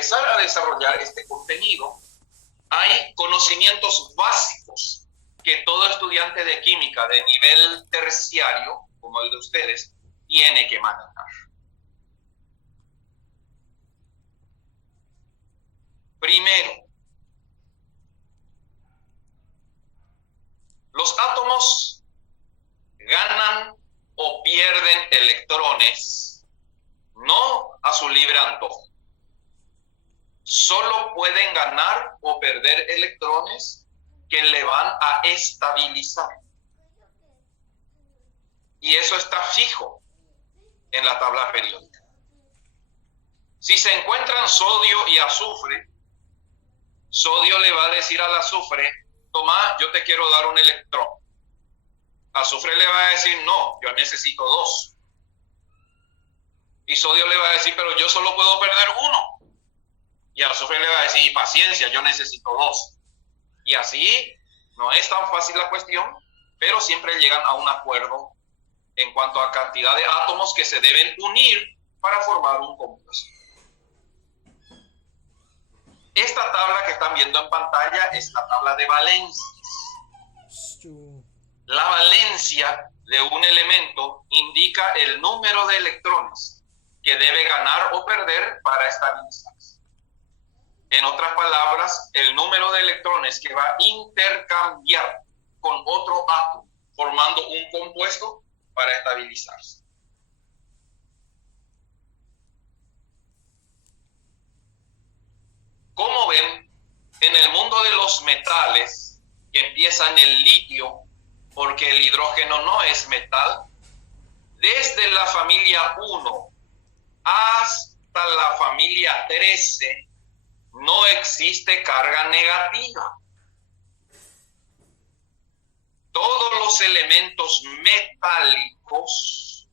empezar a desarrollar este contenido, hay conocimientos básicos que todo estudiante de química de nivel terciario, como el de ustedes, tiene que manejar. Primero, los átomos ganan o pierden electrones, no a su libre antojo. Solo pueden ganar o perder electrones que le van a estabilizar. Y eso está fijo en la tabla periódica. Si se encuentran sodio y azufre, sodio le va a decir al azufre, toma, yo te quiero dar un electrón. Azufre le va a decir, no, yo necesito 2. Y sodio le va a decir, pero yo solo puedo perder 1. Y azufre le va a decir, paciencia, yo necesito 2. Y así no es tan fácil la cuestión, pero siempre llegan a un acuerdo en cuanto a cantidad de átomos que se deben unir para formar un compuesto. Esta tabla que están viendo en pantalla es la tabla de valencias. La valencia de un elemento indica el número de electrones que debe ganar o perder para estabilizarse. En otras palabras, el número de electrones que va a intercambiar con otro átomo, formando un compuesto para estabilizarse. Como ven, en el mundo de los metales, que empieza en el litio, porque el hidrógeno no es metal, desde la familia 1 hasta la familia 13, no existe carga negativa. Todos los elementos metálicos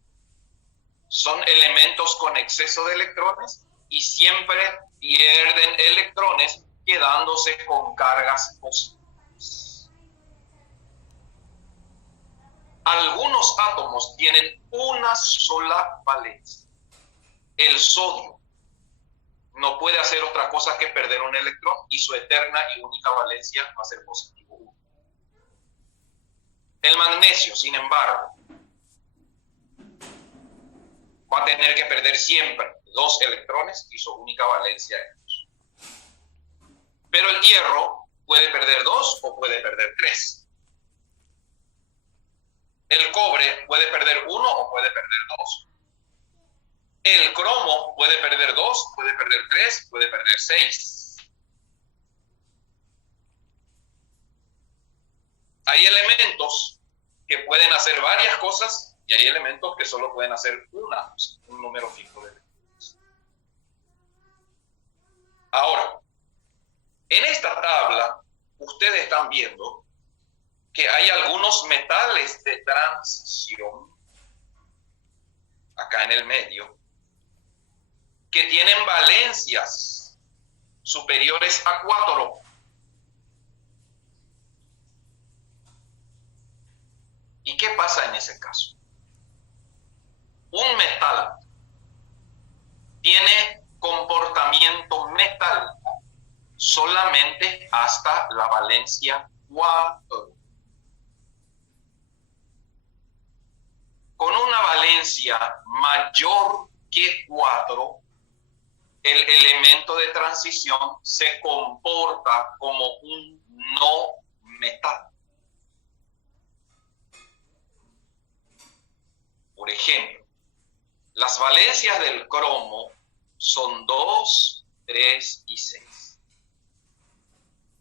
son elementos con exceso de electrones y siempre pierden electrones quedándose con cargas positivas. Algunos átomos tienen una sola valencia. El sodio no puede hacer otra cosa que perder un electrón y su eterna y única valencia va a ser positivo 1. El magnesio, sin embargo, va a tener que perder siempre 2 electrones y su única valencia es 2. Pero el hierro puede perder 2 o puede perder 3. El cobre puede perder 1 o puede perder 2. El cromo puede perder 2, puede perder 3, puede perder 6. Hay elementos que pueden hacer varias cosas y hay elementos que solo pueden hacer una cosa, un número fijo de elementos. Ahora, en esta tabla, ustedes están viendo que hay algunos metales de transición, acá en el medio, que tienen valencias superiores a 4. ¿Y qué pasa en ese caso? Un metal tiene comportamiento metálico solamente hasta la valencia 4. Con una valencia mayor que 4, el elemento de transición se comporta como un no metal. Por ejemplo, las valencias del cromo son 2, 3 y 6.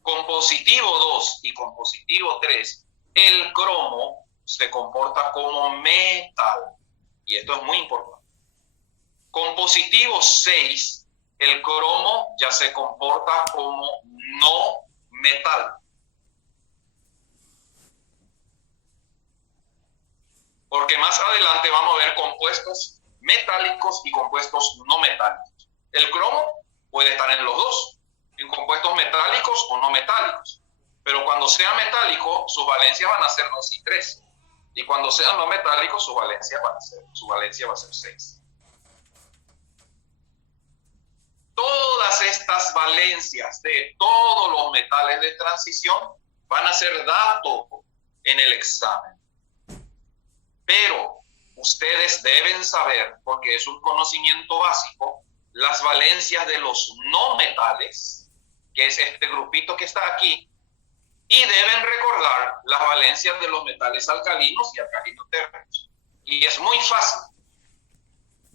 Con positivo 2 y con positivo 3, el cromo se comporta como metal. Y esto es muy importante. Con positivo 6, el cromo ya se comporta como no metal. Porque más adelante vamos a ver compuestos metálicos y compuestos no metálicos. El cromo puede estar en los dos, en compuestos metálicos o no metálicos. Pero cuando sea metálico, sus valencias van a ser 2 y 3. Y cuando sean no metálicos, su valencia va a ser 6. Todas las valencias de todos los metales de transición van a ser datos en el examen. Pero ustedes deben saber, porque es un conocimiento básico, las valencias de los no metales, que es este grupito que está aquí, y deben recordar las valencias de los metales alcalinos y alcalinos térreos. Y es muy fácil.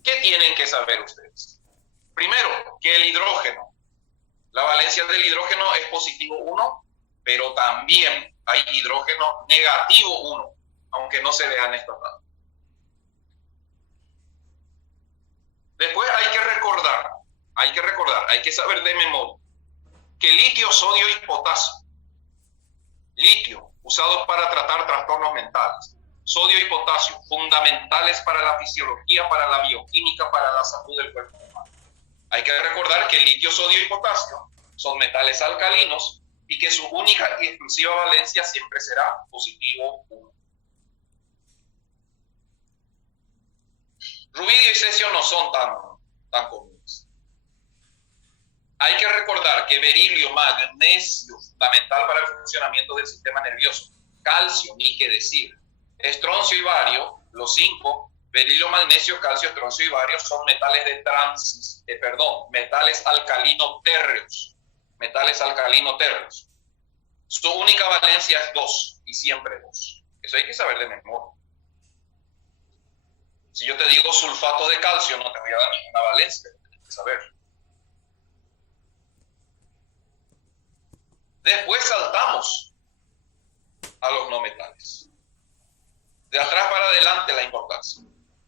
¿Qué tienen que saber ustedes? Primero, que el hidrógeno, la valencia del hidrógeno es positivo 1, pero también hay hidrógeno negativo 1, aunque no se vean estos datos. Después hay que saber de memoria que litio, sodio y potasio, litio, usados para tratar trastornos mentales, sodio y potasio, fundamentales para la fisiología, para la bioquímica, para la salud del cuerpo humano. Hay que recordar que litio, sodio y potasio son metales alcalinos y que su única y exclusiva valencia siempre será positivo 1. Rubidio y cesio no son tan comunes. Hay que recordar que berilio, magnesio, fundamental para el funcionamiento del sistema nervioso, calcio, ni qué decir, estroncio y bario, los 5, berilio, magnesio, calcio, estroncio y bario son metales de metales alcalino-térreos. Metales alcalino-térreos. Su única valencia es 2 y siempre 2. Eso hay que saber de memoria. Si yo te digo sulfato de calcio, no te voy a dar ninguna valencia, tienes que saber. Después saltamos a los no metales. De atrás para adelante la importancia.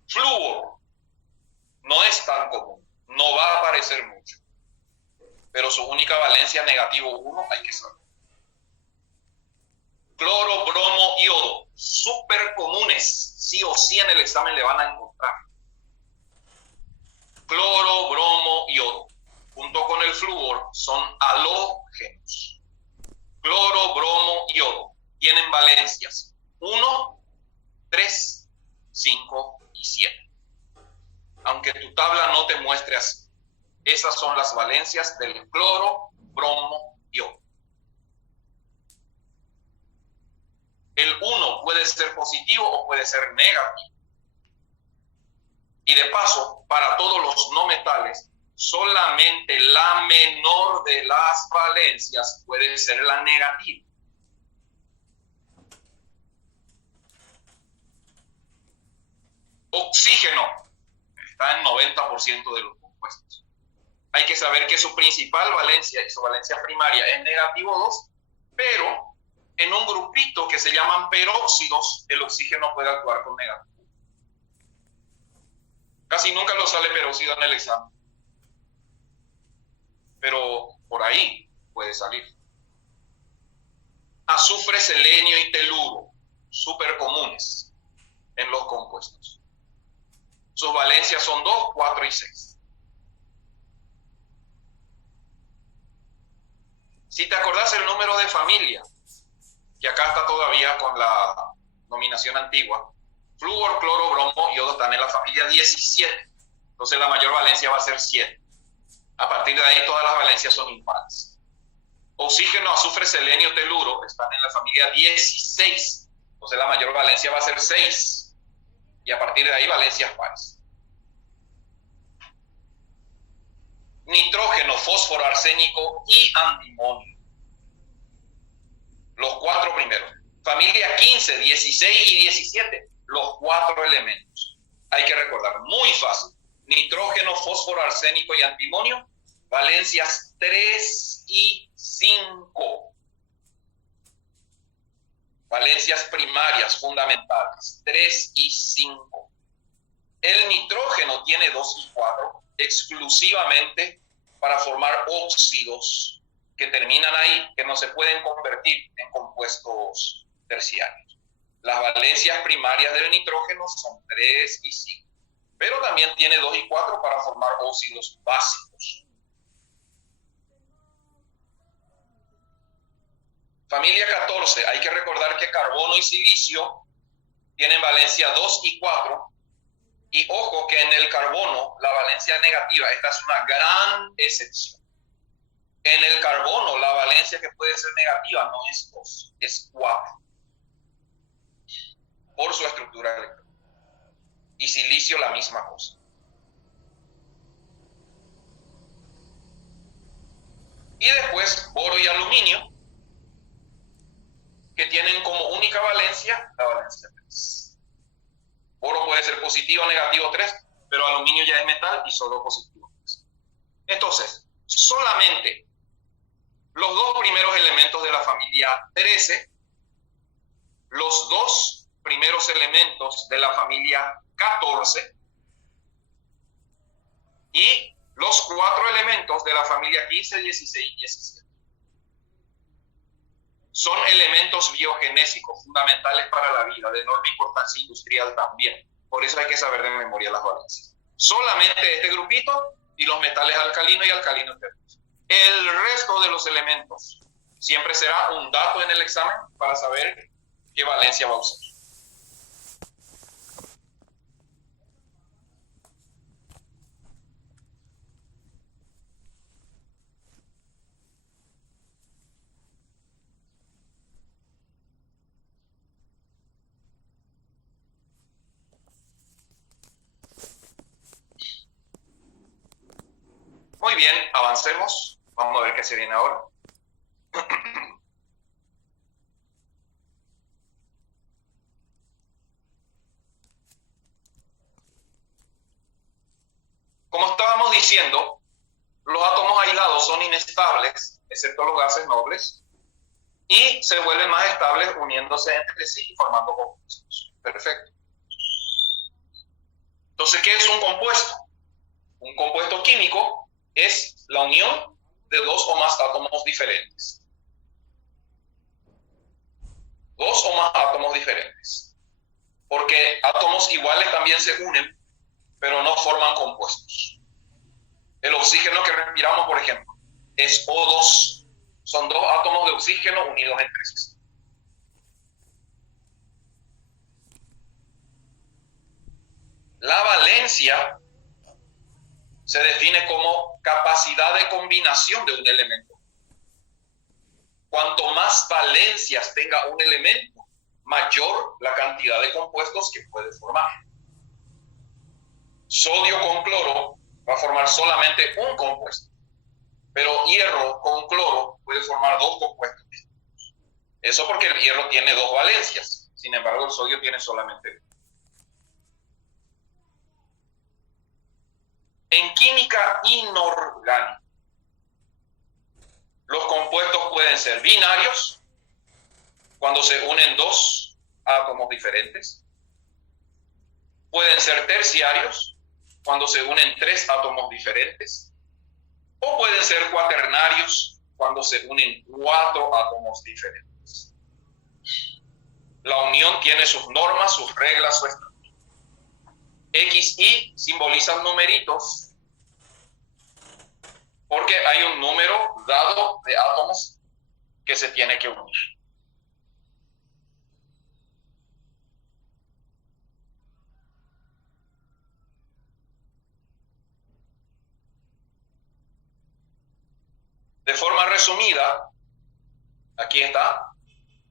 Flúor no es tan común, no va a aparecer mucho, pero su única valencia negativo 1 hay que saber. Cloro, bromo, yodo, súper comunes, sí o sí en el examen le van a encontrar. Cloro, bromo, yodo, junto con el flúor, son halógenos. Cloro, bromo, yodo, tienen valencias 1, 3, 5 y 7. Aunque tu tabla no te muestre así, esas son las valencias del cloro, bromo, yodo. El 1 puede ser positivo o puede ser negativo. Y de paso, para todos los no metales, solamente la menor de las valencias puede ser la negativa. Oxígeno está en 90% de los compuestos. Hay que saber que su principal valencia y su valencia primaria es negativo 2, pero en un grupito que se llaman peróxidos, el oxígeno puede actuar con negativo. Casi nunca lo sale peróxido en el examen, pero por ahí puede salir. Azufre, selenio y teluro, súper comunes en los compuestos. Sus valencias son 2, 4 y 6. Si te acordás el número de familia, que acá está todavía con la nominación antigua, flúor, cloro, bromo, yodo están en la familia 17. Entonces la mayor valencia va a ser 7. A partir de ahí todas las valencias son impares. Oxígeno, azufre, selenio, teluro están en la familia 16. Entonces la mayor valencia va a ser 6. Y a partir de ahí valencias pares. Nitrógeno, fósforo, arsénico y antimonio. Los 4 primeros. Familia 15, 16 y 17. Los 4 elementos. Hay que recordar, muy fácil. Nitrógeno, fósforo, arsénico y antimonio. Valencias 3 y 5. Valencias primarias, fundamentales. 3 y 5. El nitrógeno tiene 2 y 4 exclusivamente para formar óxidos que terminan ahí, que no se pueden convertir en compuestos terciarios. Las valencias primarias del nitrógeno son 3 y 5, pero también tiene 2 y 4 para formar óxidos básicos. Familia 14, hay que recordar que carbono y silicio tienen valencia 2 y 4, y ojo que en el carbono la valencia negativa, esta es una gran excepción. En el carbono, la valencia que puede ser negativa no es 2, es 4, por su estructura electrónica. Y silicio, la misma cosa. Y después, boro y aluminio, que tienen como única valencia la valencia 3. Boro puede ser positivo o negativo 3, pero aluminio ya es metal y solo positivo 3. Entonces, solamente los dos primeros elementos de la familia 13, los dos primeros elementos de la familia 14 y los 4 elementos de la familia 15, 16 y 17. Son elementos biogenésicos fundamentales para la vida, de enorme importancia industrial también. Por eso hay que saber de memoria las valencias. Solamente este grupito y los metales alcalinos y alcalinos tercos. El resto de los elementos siempre será un dato en el examen para saber qué valencia va a usar. Muy bien, avancemos. Vamos a ver qué se viene ahora. Como estábamos diciendo, los átomos aislados son inestables, excepto los gases nobles, y se vuelven más estables uniéndose entre sí y formando compuestos. Perfecto. Entonces, ¿qué es un compuesto? Un compuesto químico es la unión de dos o más átomos diferentes. Dos o más átomos diferentes. Porque átomos iguales también se unen, pero no forman compuestos. El oxígeno que respiramos, por ejemplo, es O2. Son dos átomos de oxígeno unidos entre sí. La valencia se define como capacidad de combinación de un elemento. Cuanto más valencias tenga un elemento, mayor la cantidad de compuestos que puede formar. Sodio con cloro va a formar solamente un compuesto, pero hierro con cloro puede formar dos compuestos. Eso porque el hierro tiene dos valencias, sin embargo el sodio tiene solamente una. En química inorgánica, los compuestos pueden ser binarios, cuando se unen dos átomos diferentes. Pueden ser terciarios, cuando se unen tres átomos diferentes. O pueden ser cuaternarios, cuando se unen cuatro átomos diferentes. La unión tiene sus normas, sus reglas, su estructura. X, Y simbolizan numeritos porque hay un número dado de átomos que se tiene que unir. De forma resumida, aquí está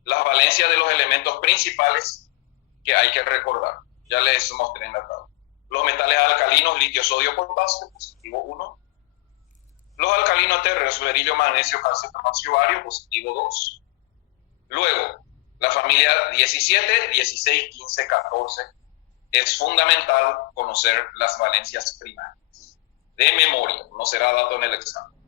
las valencias de los elementos principales que hay que recordar. Ya les mostré en la tabla. Los metales alcalinos, litio, sodio, potasio, positivo 1. Los alcalinos térreos, berilio, magnesio, calcio, magnesio, bario, positivo 2. Luego, la familia 17, 16, 15, 14. Es fundamental conocer las valencias primarias. De memoria, no será dato en el examen.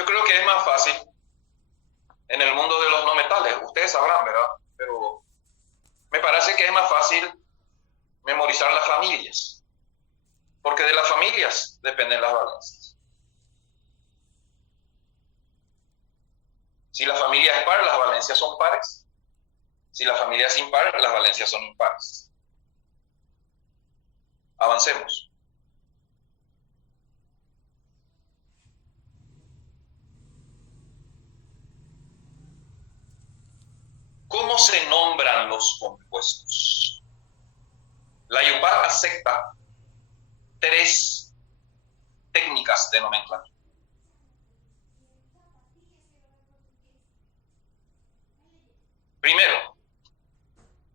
Yo creo que es más fácil en el mundo de los no metales. Ustedes sabrán, ¿verdad? Pero parece que es más fácil memorizar las familias, porque de las familias dependen las valencias. Si la familia es par, las valencias son pares. Si la familia es impar, las valencias son impares. Avancemos. ¿Cómo se nombran los compuestos? La IUPAC acepta 3 técnicas de nomenclatura. Primero,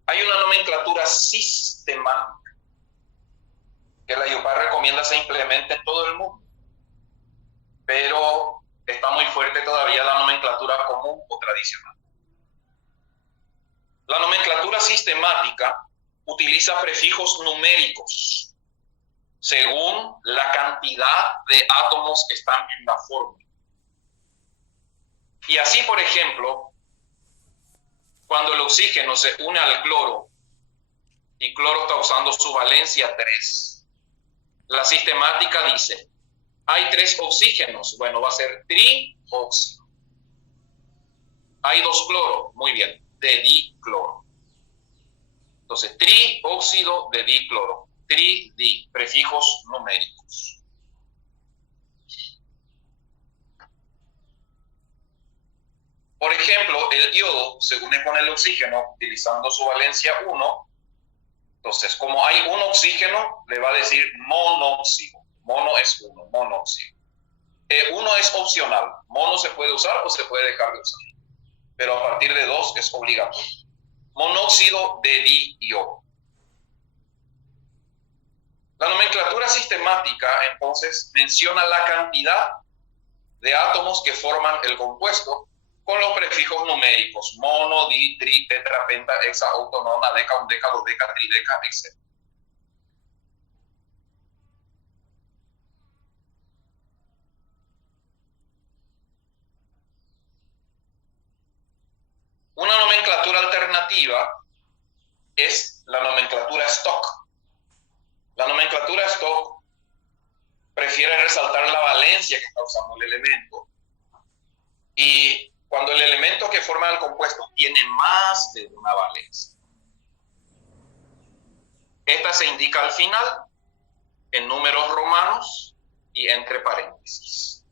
hay una nomenclatura sistemática que la IUPAC recomienda se implemente en todo el mundo, pero está muy fuerte todavía la nomenclatura común o tradicional. La nomenclatura sistemática utiliza prefijos numéricos según la cantidad de átomos que están en la fórmula. Y así, por ejemplo, cuando el oxígeno se une al cloro y cloro está usando su valencia 3, la sistemática dice, hay 3 oxígenos, bueno, va a ser trióxido. Hay 2 cloro, muy bien, de dicloro. Entonces, trióxido de dicloro, tri-di, prefijos numéricos. Por ejemplo, el yodo se une con el oxígeno utilizando su valencia 1. Entonces, como hay un oxígeno, le va a decir monóxido. Mono es 1, monóxido. 1 es opcional. Mono se puede usar o se puede dejar de usar. Pero a partir de 2 es obligatorio. Monóxido de di-iodo. La nomenclatura sistemática, entonces, menciona la cantidad de átomos que forman el compuesto con los prefijos numéricos, mono, di, tri, tetra, penta, hexa, octo, nona, deca, undeca, dodeca, trideca, etc. Una nomenclatura alternativa es la nomenclatura stock. La nomenclatura stock prefiere resaltar la valencia que está usando el elemento. Y cuando el elemento que forma el compuesto tiene más de una valencia, esta se indica al final en números romanos y entre paréntesis.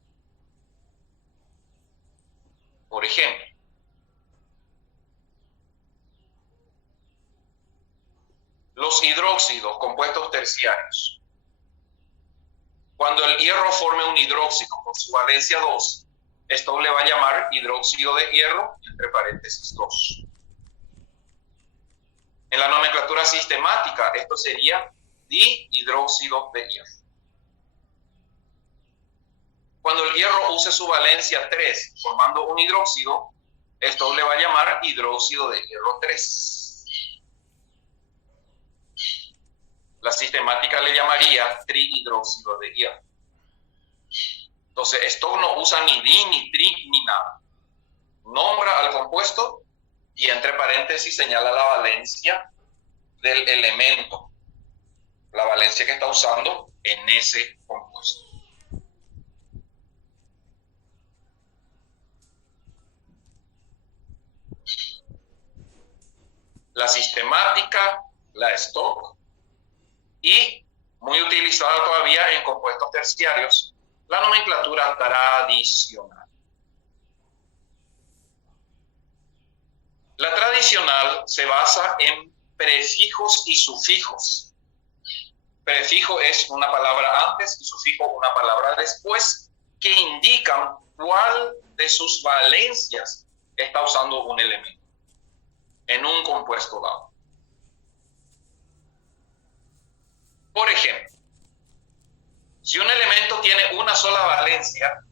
Por ejemplo, los hidróxidos, compuestos terciarios. Cuando el hierro forme un hidróxido con su valencia 2, esto le va a llamar hidróxido de hierro, entre paréntesis 2. En la nomenclatura sistemática, esto sería dihidróxido de hierro. Cuando el hierro use su valencia 3 formando un hidróxido, esto le va a llamar hidróxido de hierro 3. La sistemática le llamaría trihidróxido de hierro. Entonces, esto no usa ni di, ni tri, ni nada. Nombra al compuesto y entre paréntesis señala la valencia del elemento, la valencia que está usando en ese compuesto. La sistemática, la stock y, muy utilizada todavía en compuestos terciarios, la nomenclatura tradicional. La tradicional se basa en prefijos y sufijos. Prefijo es una palabra antes y sufijo una palabra después que indican cuál de sus valencias está usando un elemento en un compuesto dado. Por ejemplo, si un elemento tiene una sola valencia,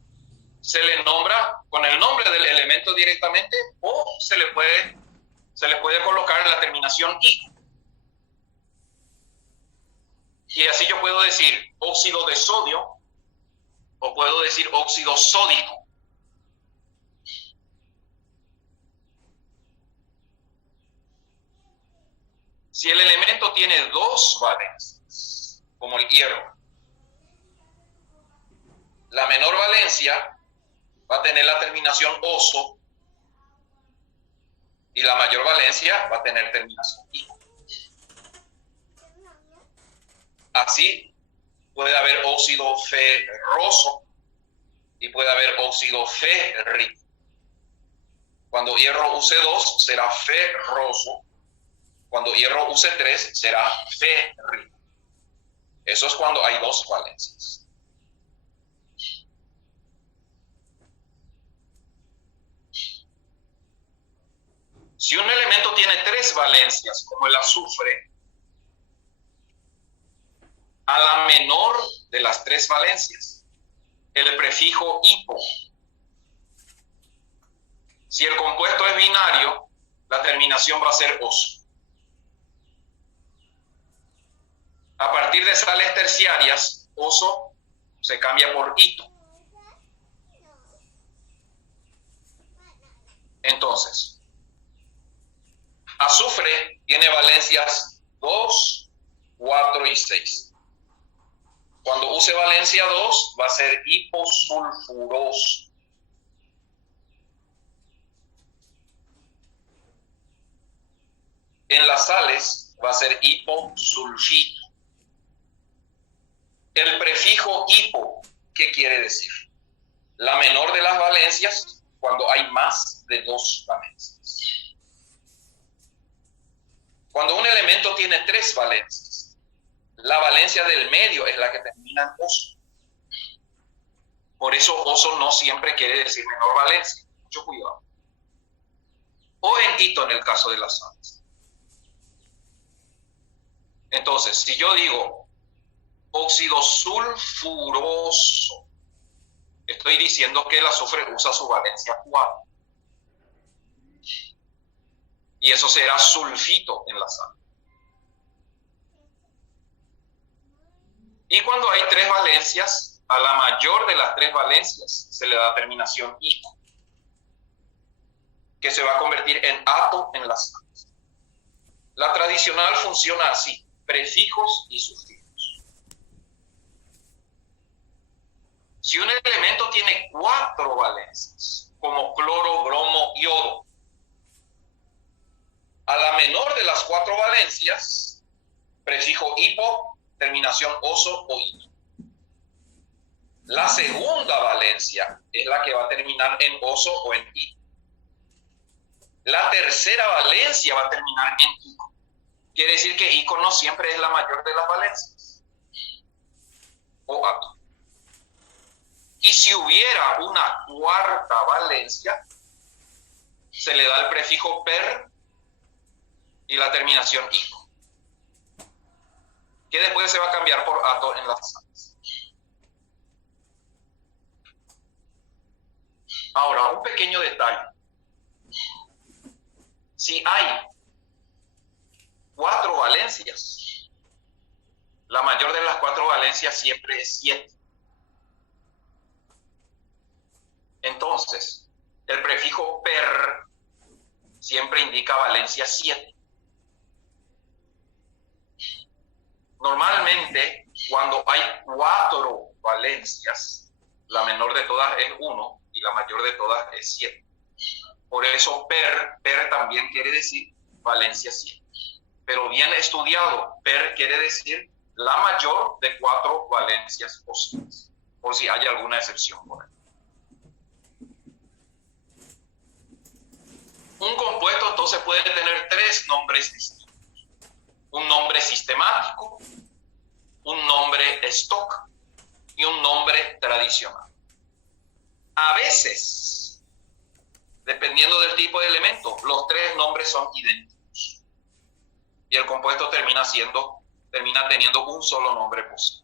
se le nombra con el nombre del elemento directamente o se le puede colocar la terminación "i". Y así yo puedo decir óxido de sodio o puedo decir óxido sódico. Si el elemento tiene dos valencias, como el hierro, la menor valencia va a tener la terminación oso y la mayor valencia va a tener terminación ico. Así puede haber óxido ferroso y puede haber óxido férrico. Cuando hierro use 2 será ferroso. Cuando hierro use 3 será férrico. Eso es cuando hay dos valencias. Si un elemento tiene tres valencias, como el azufre, a la menor de las tres valencias, el prefijo hipo. Si el compuesto es binario, la terminación va a ser oso. A partir de sales terciarias, oso se cambia por ito. Entonces, azufre tiene valencias 2, 4 y 6. Cuando use valencia 2, va a ser hiposulfuroso. En las sales va a ser hiposulfito. El prefijo hipo, ¿qué quiere decir? La menor de las valencias cuando hay más de dos valencias. Cuando un elemento tiene tres valencias, la valencia del medio es la que termina en oso. Por eso oso no siempre quiere decir menor valencia. Mucho cuidado. O en ito en el caso de las sales. Entonces, si yo digo óxido sulfuroso, estoy diciendo que el azufre usa su valencia 4. Y eso será sulfito en la sal. Y cuando hay tres valencias, a la mayor de las tres valencias se le da terminación ico, que se va a convertir en ato en las sales. La tradicional funciona así: prefijos y sufijos. Si un elemento tiene 4 valencias, como cloro, bromo, yodo, a la menor de las 4 valencias, prefijo hipo, terminación oso o ito. La segunda valencia es la que va a terminar en oso o en ito. La tercera valencia va a terminar en ico. Quiere decir que ico no siempre es la mayor de las valencias. O ato. Y si hubiera una cuarta valencia, se le da el prefijo per y la terminación ico, que después se va a cambiar por ato en las sales. Ahora, un pequeño detalle. Si hay 4 valencias, la mayor de las 4 valencias siempre es 7. Entonces, el prefijo per siempre indica valencia 7. Normalmente, cuando hay 4 valencias, la menor de todas es 1 y la mayor de todas es 7. Por eso per también quiere decir valencia 7. Pero bien estudiado, per quiere decir la mayor de 4 valencias posibles, por si hay alguna excepción por ahí. Un compuesto entonces puede tener 3 nombres distintos. Un nombre sistemático, un nombre stock y un nombre tradicional. A veces, dependiendo del tipo de elemento, los 3 nombres son idénticos. Y el compuesto termina teniendo un solo nombre posible.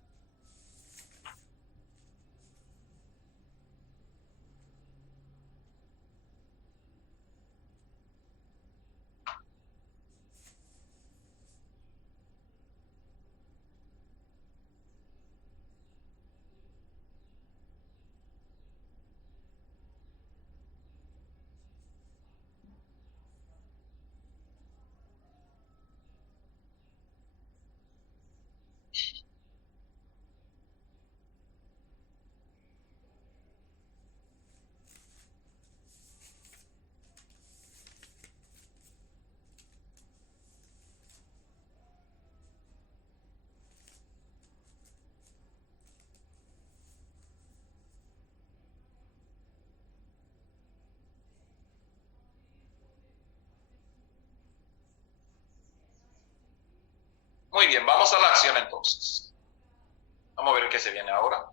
vamos a la acción entonces. Vamos a ver qué se viene ahora.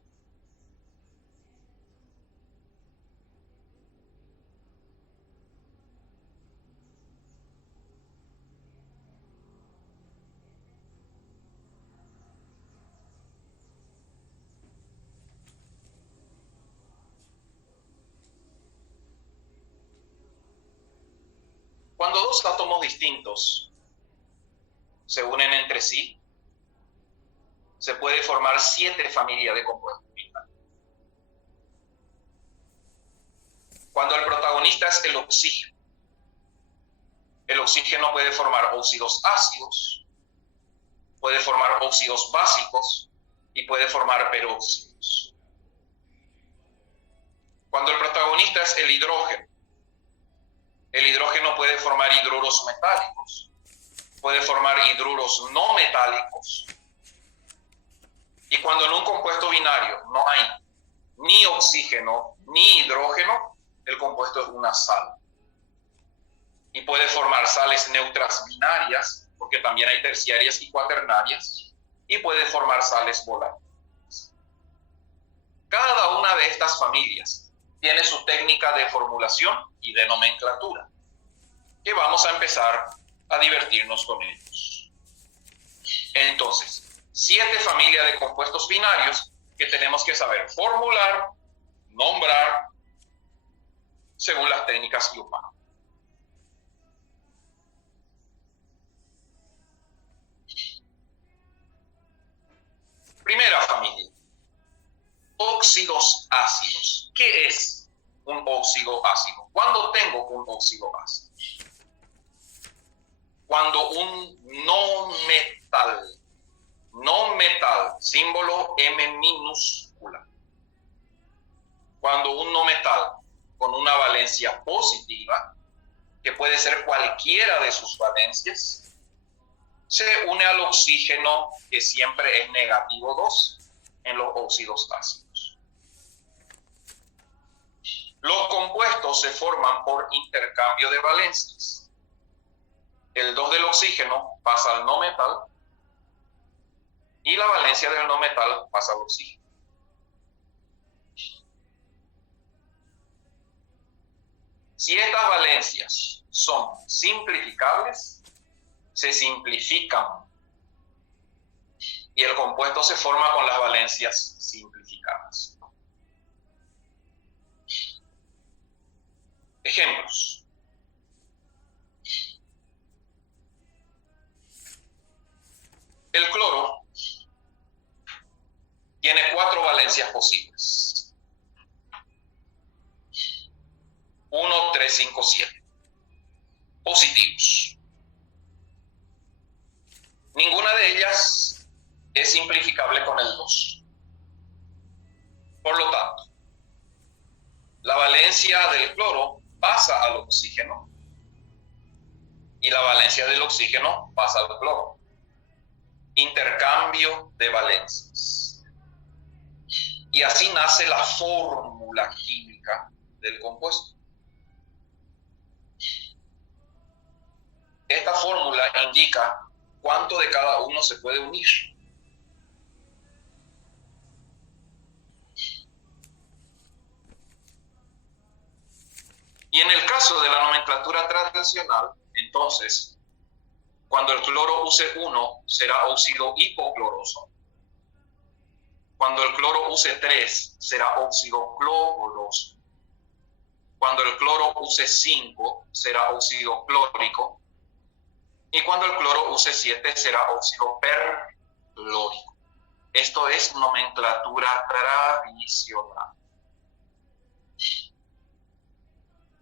Cuando dos átomos distintos se unen entre sí, se puede formar 7 familias de compuestos binarios. Cuando el protagonista es el oxígeno puede formar óxidos ácidos, puede formar óxidos básicos y puede formar peróxidos. Cuando el protagonista es el hidrógeno puede formar hidruros metálicos, puede formar hidruros no metálicos. Y cuando en un compuesto binario no hay ni oxígeno ni hidrógeno, el compuesto es una sal. Y puede formar sales neutras binarias, porque también hay terciarias y cuaternarias, y puede formar sales volátiles. Cada una de estas familias tiene su técnica de formulación y de nomenclatura, que vamos a empezar a divertirnos con ellos. Entonces, 7 familias de compuestos binarios que tenemos que saber formular, nombrar, según las técnicas IUPAC. Primera familia, óxidos ácidos. ¿Qué es un óxido ácido? ¿Cuándo tengo un óxido ácido? Cuando un no metal, símbolo M minúscula. Cuando un no metal con una valencia positiva, que puede ser cualquiera de sus valencias, se une al oxígeno, que siempre es negativo 2, en los óxidos ácidos. Los compuestos se forman por intercambio de valencias. El 2 del oxígeno pasa al no metal y la valencia del no metal pasa al oxígeno. Si estas valencias son simplificables, se simplifican y el compuesto se forma con las valencias simplificadas. Ejemplos. El cloro tiene 4 valencias posibles. 1, 3, 5, 7. Positivos. Ninguna de ellas es simplificable con el 2. Por lo tanto, la valencia del cloro pasa al oxígeno y la valencia del oxígeno pasa al cloro. Intercambio de valencias. Y así nace la fórmula química del compuesto. Esta fórmula indica cuánto de cada uno se puede unir. Y en el caso de la nomenclatura tradicional, entonces, cuando el cloro use 1, será óxido hipocloroso. Cuando el cloro use 3, será óxido cloroso. Cuando el cloro use 5, será óxido clórico. Y cuando el cloro use 7, será óxido perclórico. Esto es nomenclatura tradicional.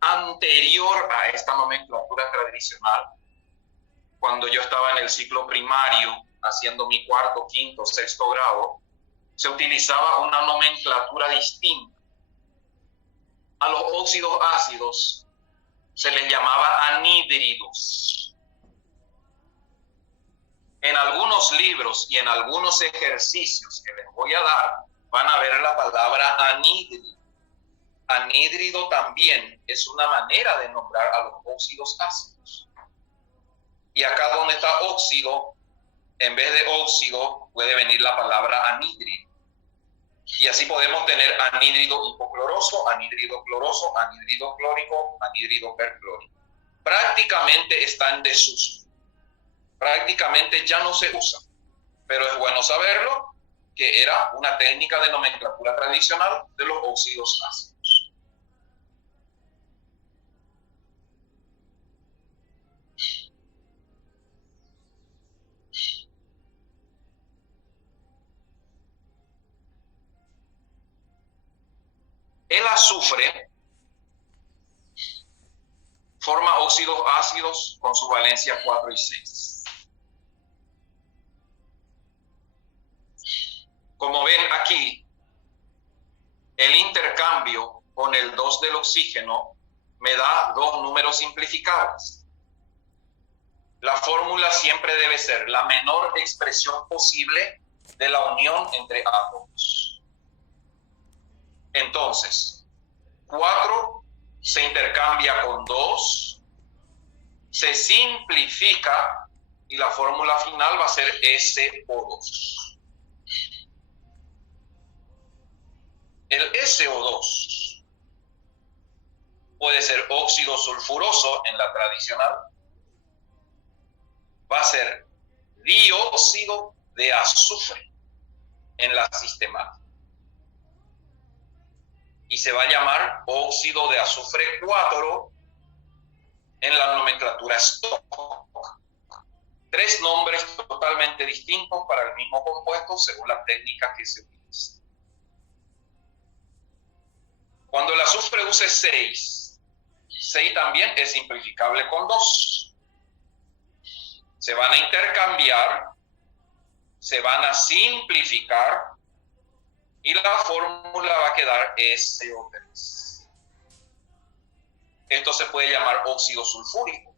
Anterior a esta nomenclatura tradicional, cuando yo estaba en el ciclo primario, haciendo mi 4º, 5º, 6º grado, se utilizaba una nomenclatura distinta. A los óxidos ácidos se les llamaba anhídridos. En algunos libros y en algunos ejercicios que les voy a dar, van a ver la palabra anhídrido. Anhídrido también es una manera de nombrar a los óxidos ácidos. Y acá donde está óxido, en vez de óxido puede venir la palabra anhídrido. Y así podemos tener anhídrido hipocloroso, anhídrido cloroso, anhídrido clórico, anhídrido perclórico. Prácticamente está en desuso. Prácticamente ya no se usa. Pero es bueno saberlo, que era una técnica de nomenclatura tradicional de los óxidos ácidos. El azufre forma óxidos ácidos con su valencia 4 y 6. Como ven aquí, el intercambio con el 2 del oxígeno me da dos números simplificados. La fórmula siempre debe ser la menor expresión posible de la unión entre átomos. Entonces, 4 se intercambia con 2, se simplifica y la fórmula final va a ser SO2. El SO2 puede ser óxido sulfuroso en la tradicional, va a ser dióxido de azufre en la sistemática. Y se va a llamar óxido de azufre 4 en la nomenclatura Stock. 3 nombres totalmente distintos para el mismo compuesto según la técnica que se utiliza. Cuando el azufre use 6 también es simplificable con 2. Se van a intercambiar, se van a simplificar y la fórmula va a quedar SO3. Esto se puede llamar óxido sulfúrico.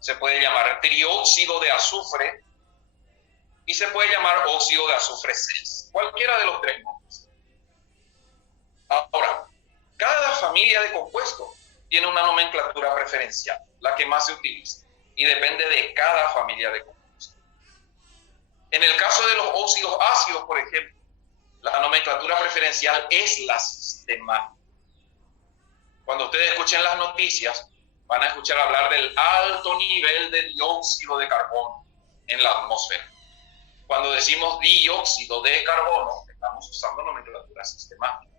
Se puede llamar trióxido de azufre y se puede llamar óxido de azufre 6. Cualquiera de los 3 nombres. Ahora, cada familia de compuestos tiene una nomenclatura preferencial, la que más se utiliza, y depende de cada familia de compuestos. En el caso de los óxidos ácidos, por ejemplo, la nomenclatura preferencial es la sistemática. Cuando ustedes escuchen las noticias, van a escuchar hablar del alto nivel de dióxido de carbono en la atmósfera. Cuando decimos dióxido de carbono, estamos usando nomenclatura sistemática.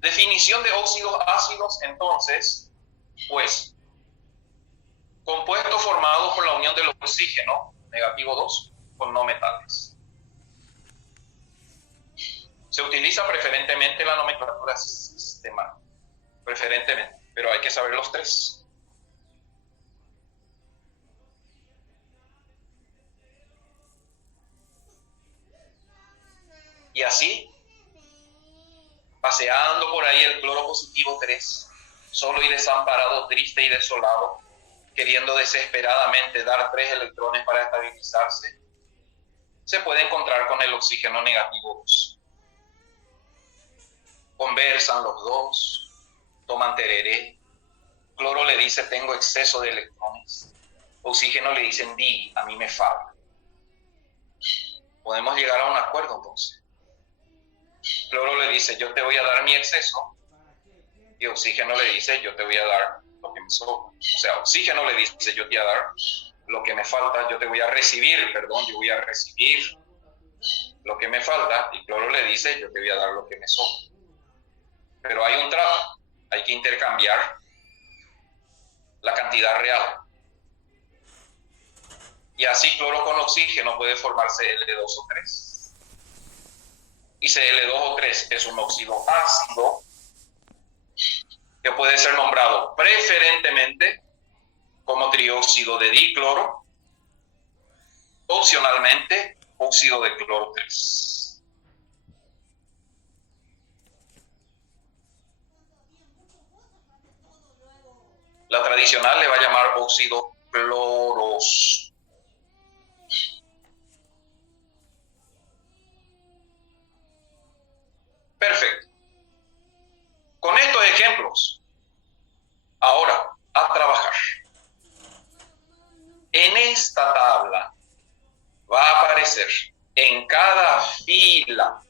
Definición de óxidos ácidos, entonces, pues, compuesto formado por la unión del oxígeno, negativo 2, con no metales. Se utiliza preferentemente la nomenclatura sistemática, preferentemente, pero hay que saber los 3. Y así, paseando por ahí el cloro positivo 3, solo y desamparado, triste y desolado, queriendo desesperadamente dar 3 electrones para estabilizarse, se puede encontrar con el oxígeno negativo 2. Conversan los dos, toman tereré, cloro le dice tengo exceso de electrones, oxígeno le dicen di, a mí me falta. Podemos llegar a un acuerdo entonces. Cloro le dice yo te voy a dar mi exceso y oxígeno le dice yo te voy a dar lo que me sobra. O sea, oxígeno le dice yo te voy a dar lo que me falta, yo voy a recibir lo que me falta, y cloro le dice yo te voy a dar lo que me sobra. Pero hay un trato, hay que intercambiar la cantidad real. Y así cloro con oxígeno puede formarse L2O3. y Cl2O3 es un óxido ácido que puede ser nombrado preferentemente como trióxido de dicloro, opcionalmente óxido de cloro 3. La tradicional le va a llamar óxido cloroso. Perfecto. Con estos ejemplos, ahora a trabajar. En esta tabla va a aparecer en cada fila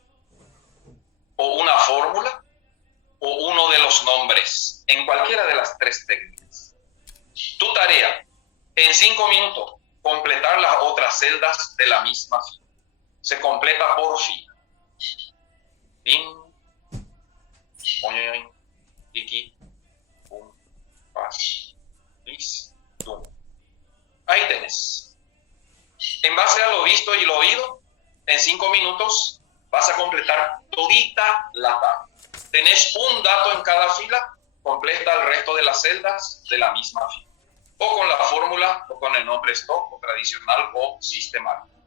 o una fórmula o uno de los nombres, en cualquiera de las tres técnicas. Tu tarea, en 5 minutos, completar las otras celdas de la misma fila. Se completa por fila. Pin, oñoñoñ, tiki, pum, pas, lis, tum. Ahí tenés. En base a lo visto y lo oído, en 5 minutos vas a completar todita la tabla. Tenés un dato en cada fila, completa el resto de las celdas de la misma fila. O con la fórmula, o con el nombre stock, o tradicional, o sistemático.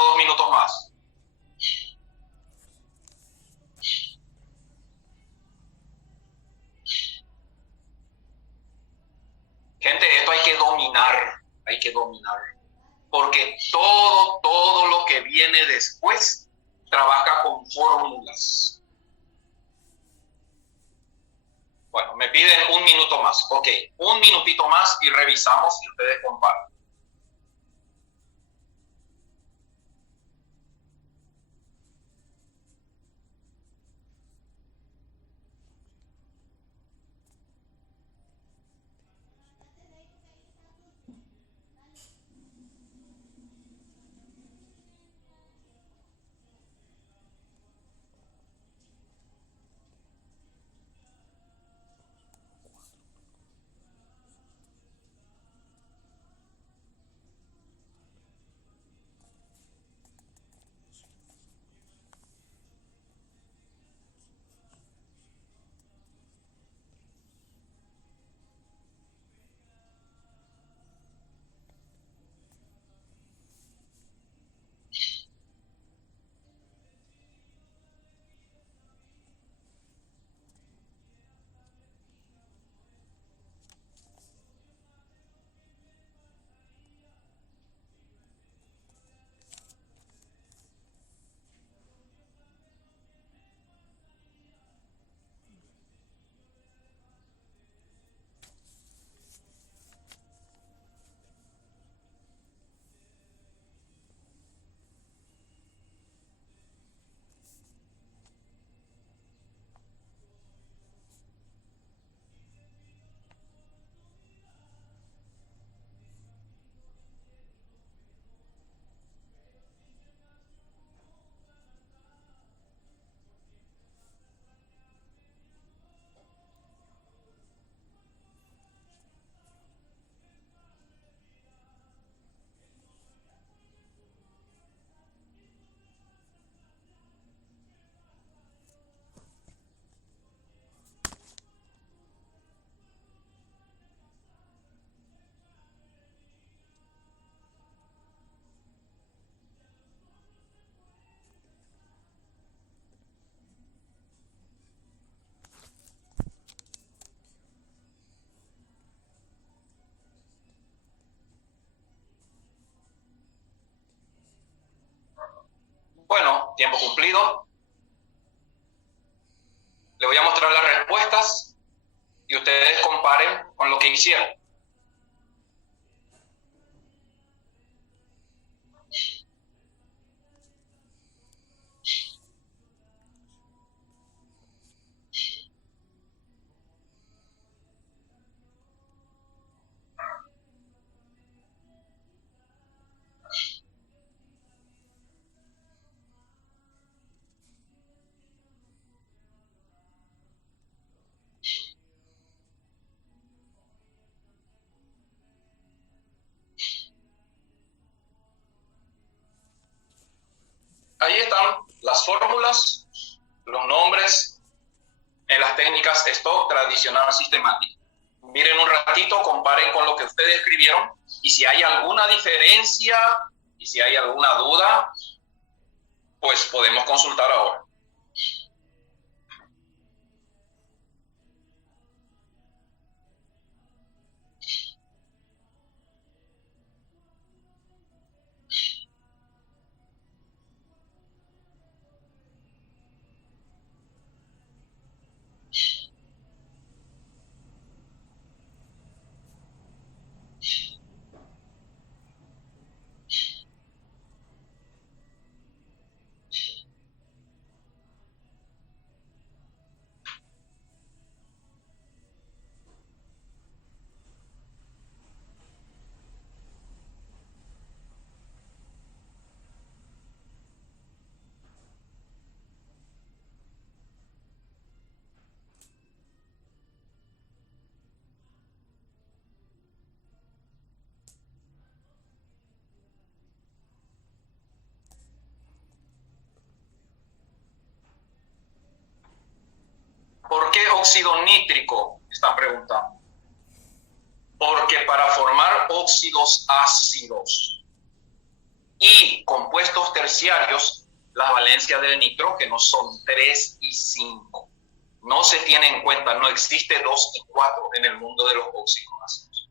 o 2 minutos más. Gente, esto hay que dominar, porque todo lo que viene después trabaja con fórmulas. Bueno, me piden 1 minuto más. Ok, 1 minutito más y revisamos y ustedes comparan. Bueno, tiempo cumplido. Le voy a mostrar las respuestas y ustedes comparen con lo que hicieron. Ahí están las fórmulas, los nombres en las técnicas stock, tradicional, sistemática. Miren un ratito, comparen con lo que ustedes escribieron y si hay alguna diferencia y si hay alguna duda, pues podemos consultar ahora. ¿Por qué óxido nítrico? Están preguntando. Porque para formar óxidos ácidos Y compuestos terciarios, las valencias del nitrógeno son 3 y 5. No se tiene en cuenta, no existe 2 y 4 en el mundo de los óxidos ácidos.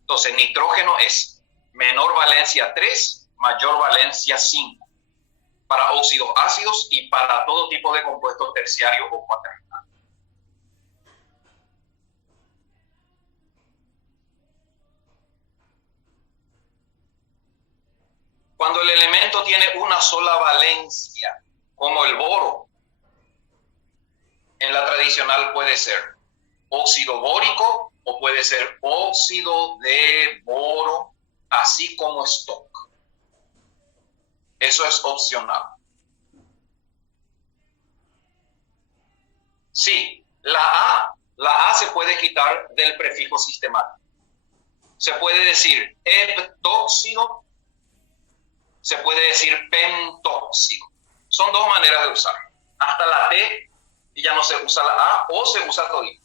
Entonces, nitrógeno es menor valencia 3, mayor valencia 5 para óxidos ácidos y para todo tipo de compuestos terciarios o cuaternarios. Cuando el elemento tiene una sola valencia, como el boro, en la tradicional puede ser óxido bórico o puede ser óxido de boro, así como Stock. Eso es opcional. Sí, la A se puede quitar del prefijo sistemático. Se puede decir heptóxido, se puede decir pentóxido. Son dos maneras de usar. Hasta la T y ya no se usa la A o se usa todito.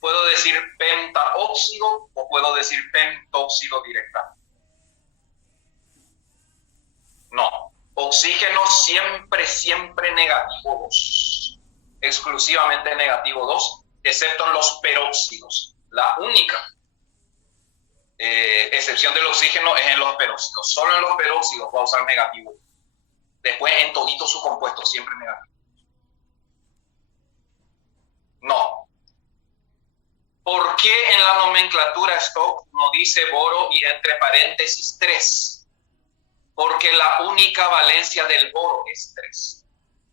Puedo decir pentaóxido o puedo decir pentóxido directamente. No. Oxígeno siempre negativo 2. Exclusivamente negativo 2, excepto en los peróxidos. La única excepción del oxígeno es en los peróxidos. Solo en los peróxidos va a usar negativo. Después en todito su compuesto siempre negativo. No. ¿Por qué en la nomenclatura Stock no dice boro y entre paréntesis 3? Porque la única valencia del boro es 3.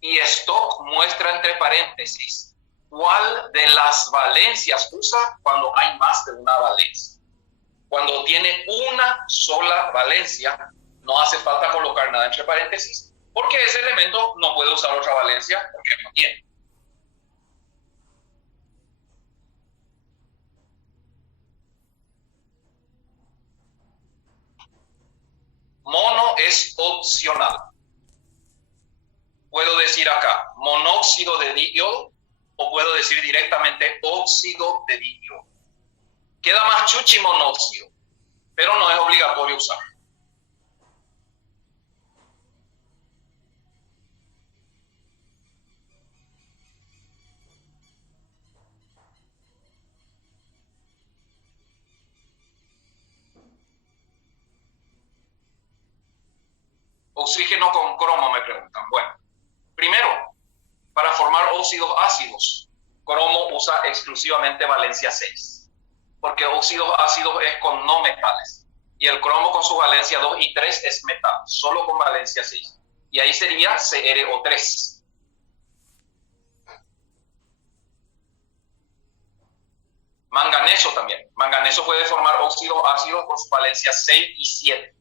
Y Stock muestra entre paréntesis cuál de las valencias usa cuando hay más de una valencia. Cuando tiene una sola valencia, no hace falta colocar nada entre paréntesis, porque ese elemento no puede usar otra valencia porque no tiene. Mono es opcional. Puedo decir acá monóxido de diiodo o puedo decir directamente óxido de diiodo. Queda más chuchi monóxido, pero no es obligatorio usar. Oxígeno con cromo, me preguntan. Bueno, primero, para formar óxidos ácidos, cromo usa exclusivamente valencia 6, porque óxidos ácidos es con no metales, y el cromo con su valencia 2 y 3 es metal, solo con valencia 6, y ahí sería CrO3. Manganeso también. Manganeso puede formar óxidos ácidos con su valencia 6 y 7.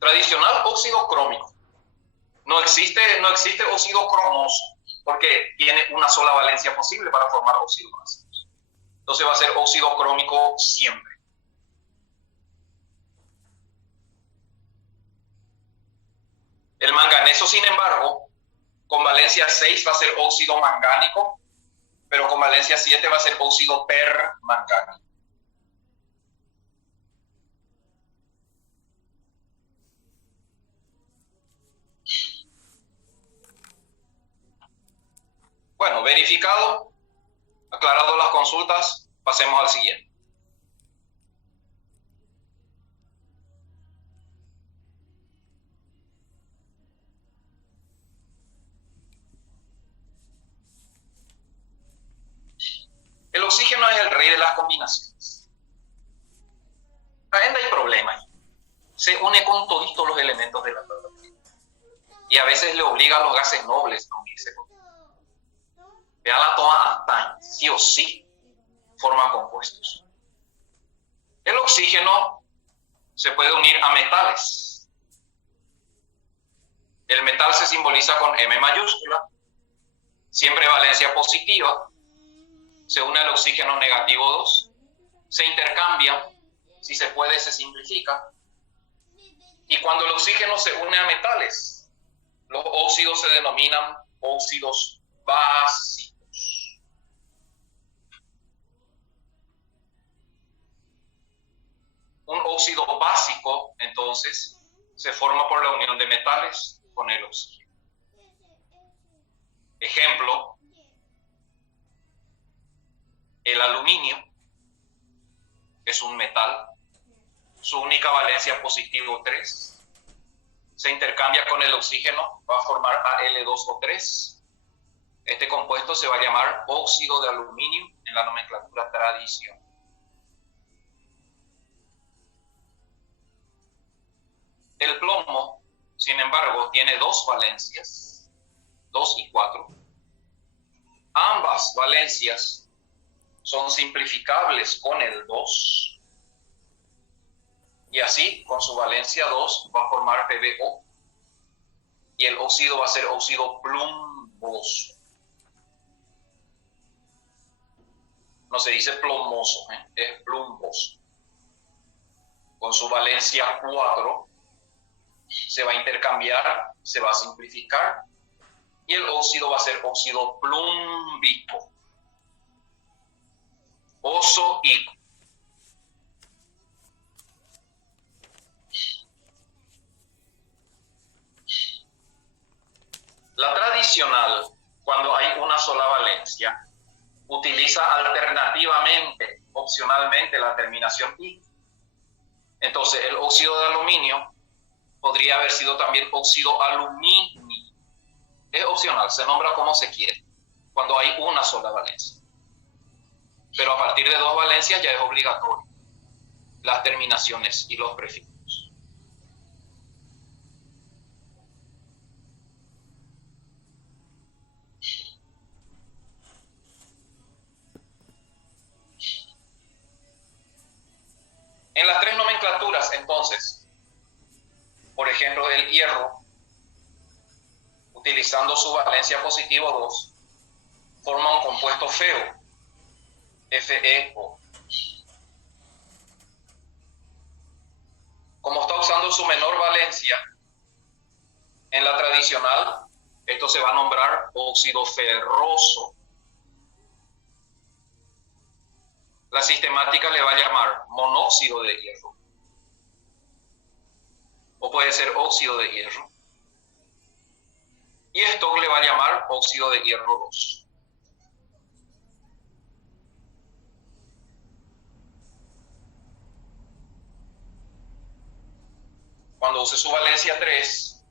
Tradicional óxido crómico. No existe óxido cromoso porque tiene una sola valencia posible para formar óxidos ácidos. Entonces va a ser óxido crómico siempre. El manganeso, sin embargo, con valencia 6 va a ser óxido mangánico, pero con valencia 7 va a ser óxido permangánico. Bueno, verificado, aclarado las consultas, pasemos al siguiente. El oxígeno es el rey de las combinaciones. Ahí hay problemas. Se une con toditos los elementos de la tabla. Y a veces le obliga a los gases nobles a unirse con. Vea la toma Antain, sí o sí forma compuestos. El oxígeno se puede unir a metales. El metal se simboliza con M mayúscula, siempre valencia positiva. Se une al oxígeno negativo 2, se intercambian, si se puede se simplifica. Y cuando el oxígeno se une a metales, Los óxidos se denominan óxidos básicos. Un óxido básico, entonces, se forma por la unión de metales con el oxígeno. Ejemplo, el aluminio es un metal. Su única valencia es positivo 3. Se intercambia con el oxígeno, va a formar Al2O3. Este compuesto se va a llamar óxido de aluminio en la nomenclatura tradicional. El plomo, sin embargo, tiene 2 valencias, 2 y 4. Ambas valencias son simplificables con el 2. Y así, con su valencia 2, va a formar PbO. Y el óxido va a ser óxido plumboso. No se dice plomoso, es plumboso. Con su valencia 4, se va a intercambiar, se va a simplificar. Y el óxido va a ser óxido plúmbico. Ozoico. La tradicional, cuando hay una sola valencia, utiliza alternativamente, opcionalmente, la terminación I. Entonces, el óxido de aluminio podría haber sido también óxido aluminio. Es opcional, se nombra como se quiere, cuando hay una sola valencia. Pero a partir de 2 valencias ya es obligatorio las terminaciones y los prefijos. En las 3 nomenclaturas, entonces, por ejemplo, el hierro, utilizando su valencia positivo 2, forma un compuesto feo, FeO. Como está usando su menor valencia, en la tradicional, esto se va a nombrar óxido ferroso. La sistemática le va a llamar monóxido de hierro. O puede ser óxido de hierro. Y esto le va a llamar óxido de hierro 2. Cuando use su valencia 3,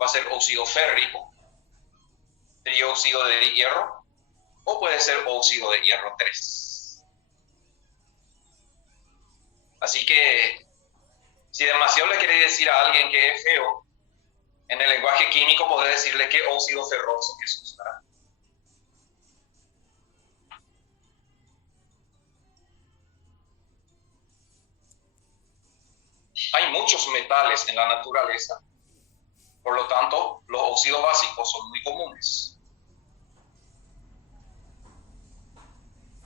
va a ser óxido férrico, trióxido de hierro, o puede ser óxido de hierro 3. Así que, si demasiado le quiere decir a alguien que es feo, en el lenguaje químico puede decirle qué óxido ferroso que se usará. Hay muchos metales en la naturaleza, por lo tanto, los óxidos básicos son muy comunes.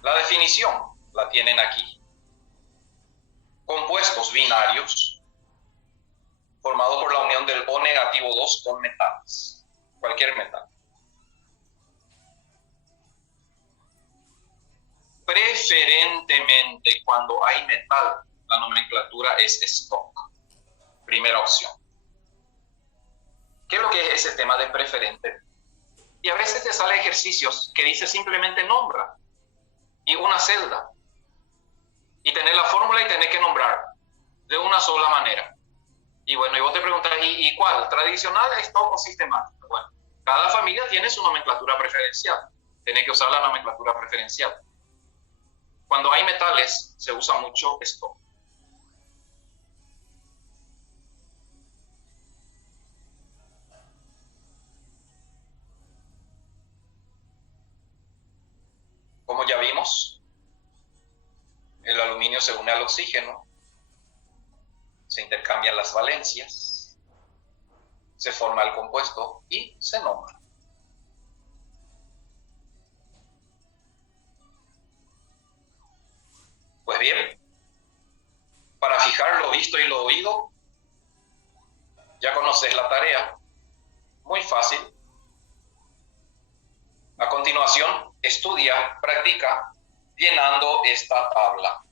La definición la tienen aquí. Compuestos binarios formados por la unión del O negativo 2 con metales, cualquier metal. Preferentemente, cuando hay metal, la nomenclatura es stock. Primera opción. ¿Qué es lo que es ese tema de preferente? Y a veces te salen ejercicios que dice simplemente nombra y una celda. Y tener la fórmula y tener que nombrar de una sola manera. Y bueno, y vos te preguntas, ¿y cuál? ¿Tradicional, stock o sistemática? Bueno, cada familia tiene su nomenclatura preferencial. Tiene que usar la nomenclatura preferencial. Cuando hay metales, se usa mucho stock. Como ya vimos, el aluminio se une al oxígeno, se intercambian las valencias, se forma el compuesto y se nombra. Pues bien, para fijar lo visto y lo oído, ya conoces la tarea. fácil. A continuación, estudia, practica, llenando esta tabla.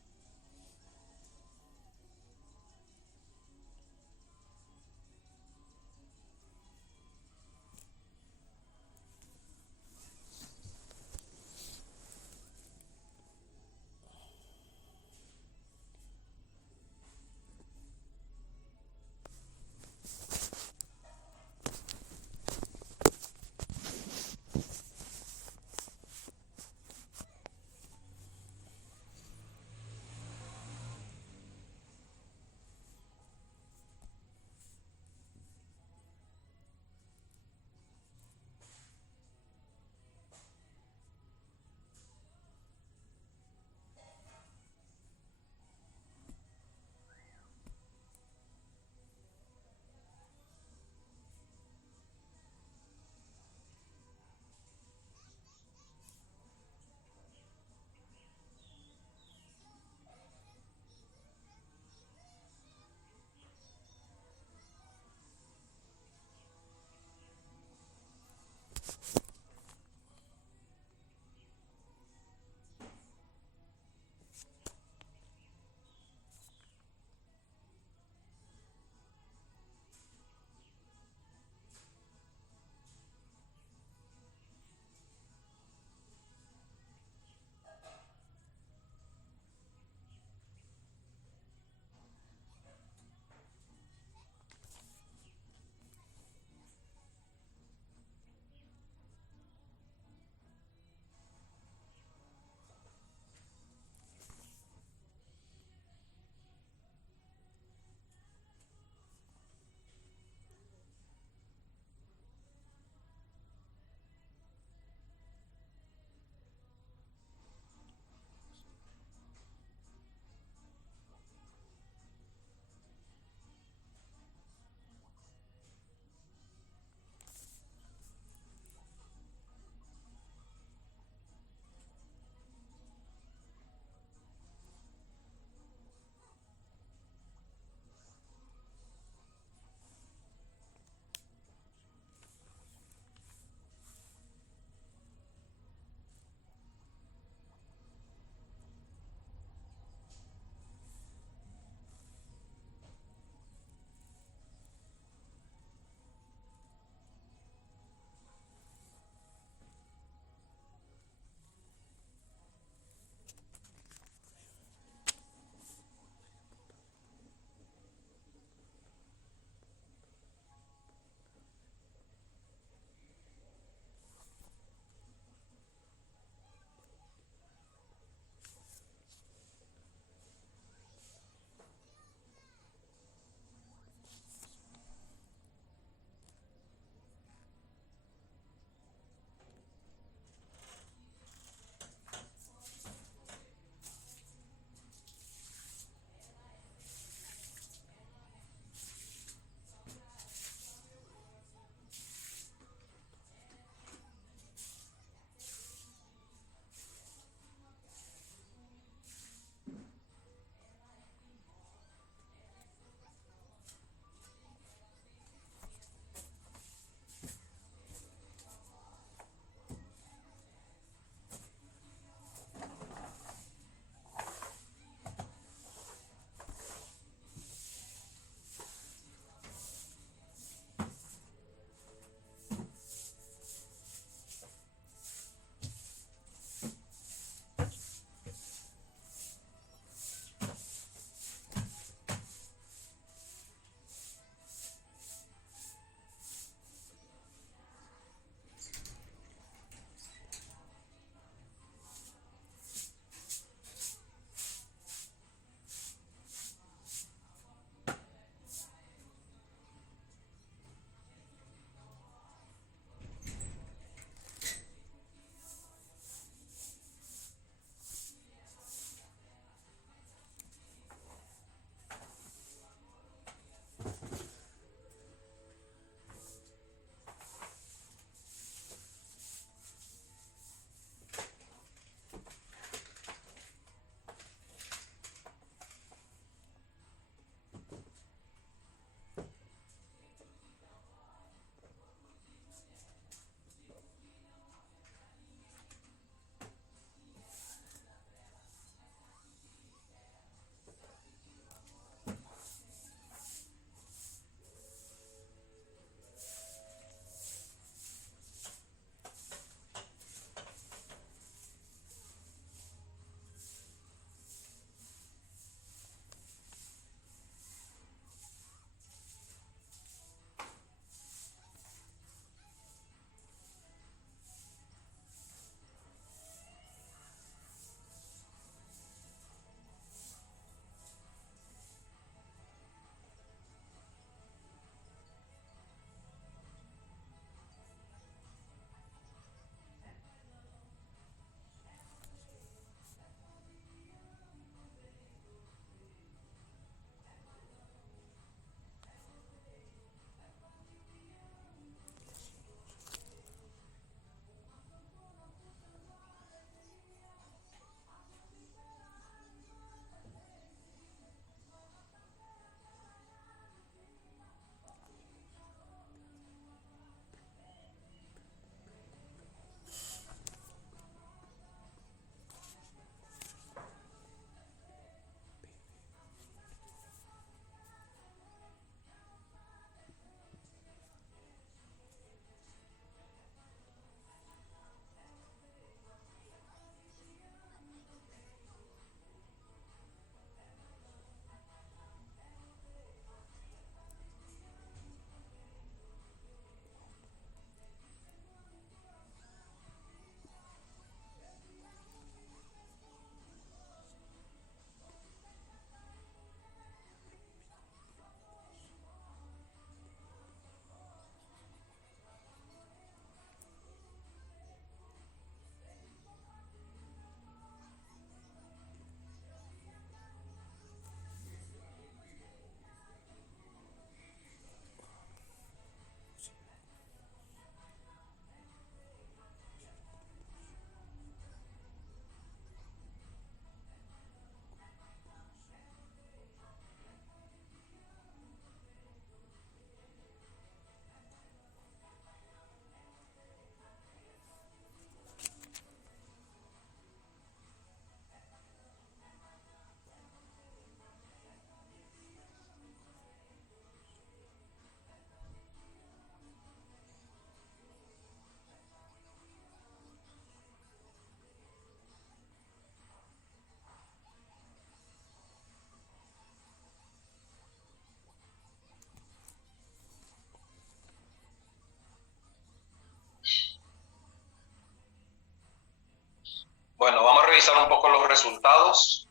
Bueno, vamos a revisar un poco los resultados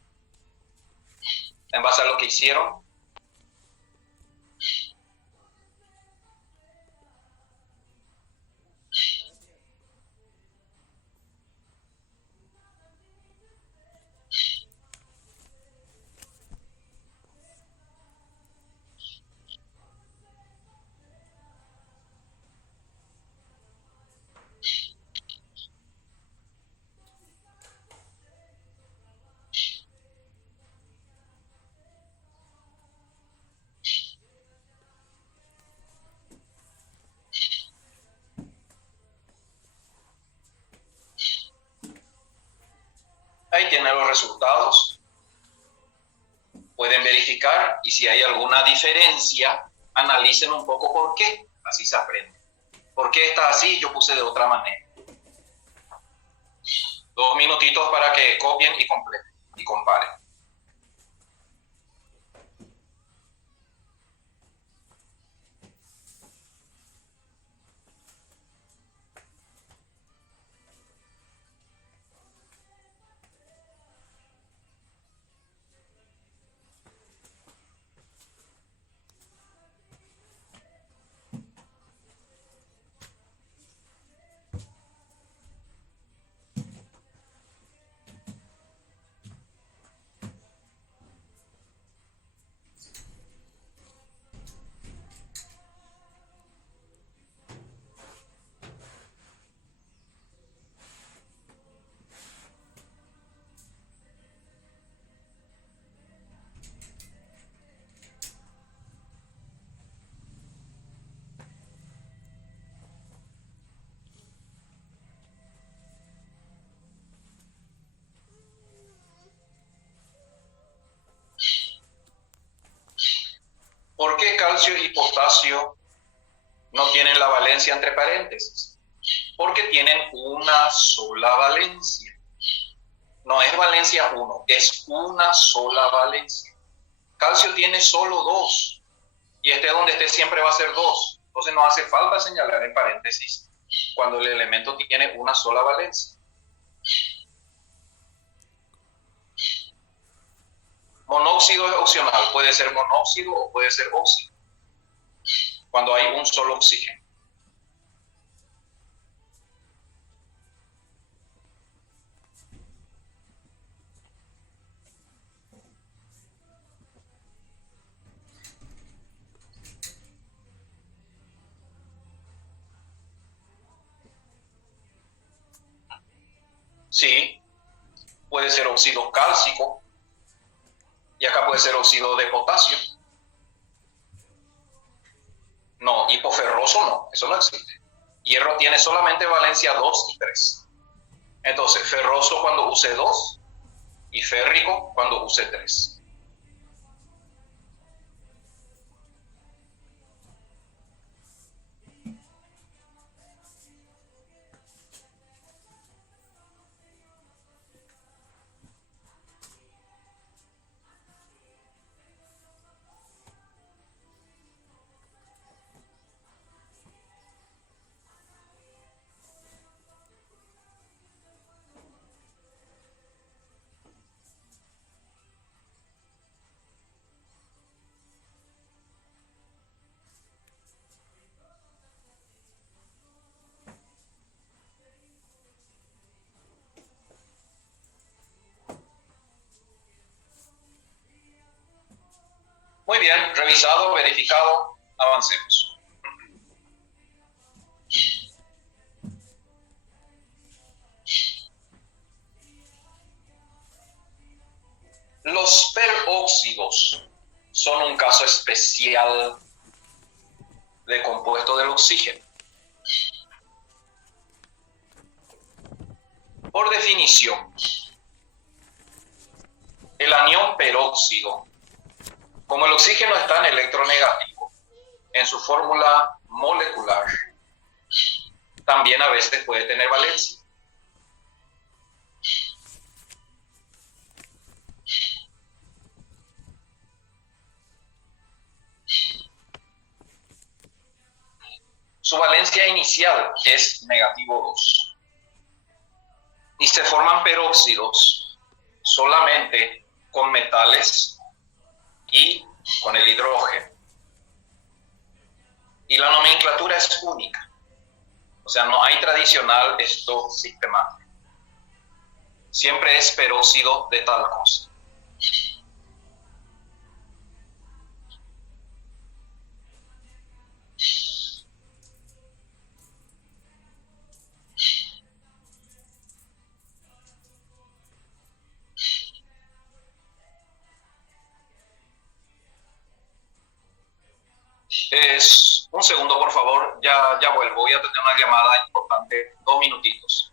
en base a lo que hicieron. Ahí tienen los resultados. Pueden verificar y si hay alguna diferencia, analicen un poco por qué. Así se aprende. ¿Por qué está así? Yo puse de otra manera. 2 minutitos para que copien y completen y comparen. ¿Por qué calcio y potasio no tienen la valencia entre paréntesis? Porque tienen una sola valencia. No es valencia 1, es una sola valencia. Calcio tiene solo 2. Y esté donde esté siempre va a ser 2. Entonces no hace falta señalar en paréntesis cuando el elemento tiene una sola valencia. Monóxido es opcional, puede ser monóxido o puede ser óxido, cuando hay un solo oxígeno. Sí, puede ser óxido cálcico, y acá puede ser óxido de potasio. No, hipoferroso no, eso no existe. Hierro tiene solamente valencia 2 y 3. Entonces, ferroso cuando use 2 y férrico cuando use 3. Muy bien, revisado, verificado, avancemos. Los peróxidos son un caso especial de compuesto del oxígeno. Por definición, el anión peróxido, como el oxígeno está en electronegativo, en su fórmula molecular, también a veces puede tener valencia. Su valencia inicial es negativo 2. y se forman peróxidos solamente con metales y con el hidrógeno. Y la nomenclatura es única. O sea, no hay tradicional esto sistemático. Siempre es peróxido de tal cosa. Un segundo, por favor, ya vuelvo. Voy a tener una llamada importante, 2 minutitos.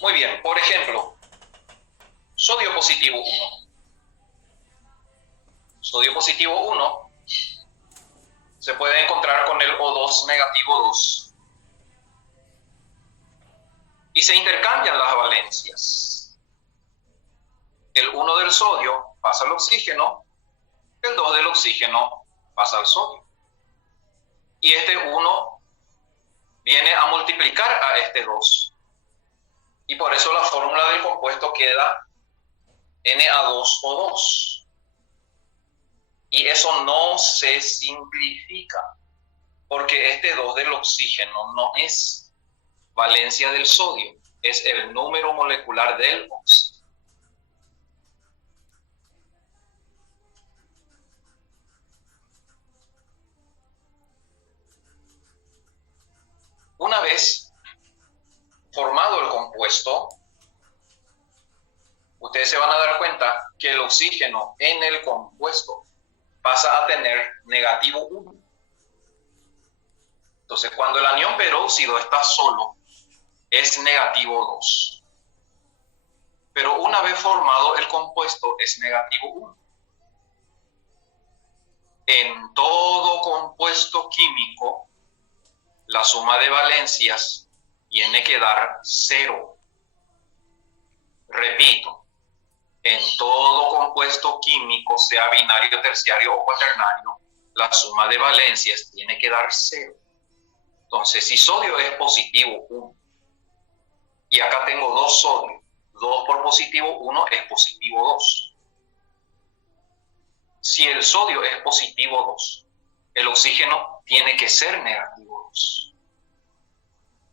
Muy bien, por ejemplo, sodio positivo 1. Sodio positivo 1 se puede encontrar con el O2 negativo 2. Y se intercambian las valencias. El 1 del sodio pasa al oxígeno, el 2 del oxígeno pasa al sodio. Y este 1 viene a multiplicar a este 2. Y por eso la fórmula del compuesto queda Na2O2. Y eso no se simplifica, porque este 2 del oxígeno no es valencia del sodio, es el número molecular del oxígeno. Una vez formado el compuesto, ustedes se van a dar cuenta que el oxígeno en el compuesto pasa a tener negativo 1. Entonces, cuando el anión peróxido está solo, es negativo 2. Pero una vez formado el compuesto, es negativo 1. En todo compuesto químico, la suma de valencias tiene que dar 0. Repito, en todo compuesto químico, sea binario, terciario o cuaternario, la suma de valencias tiene que dar 0. Entonces, si sodio es positivo 1, y acá tengo 2 sodio, 2 por positivo 1 es positivo 2. Si el sodio es positivo 2, el oxígeno tiene que ser negativo 2.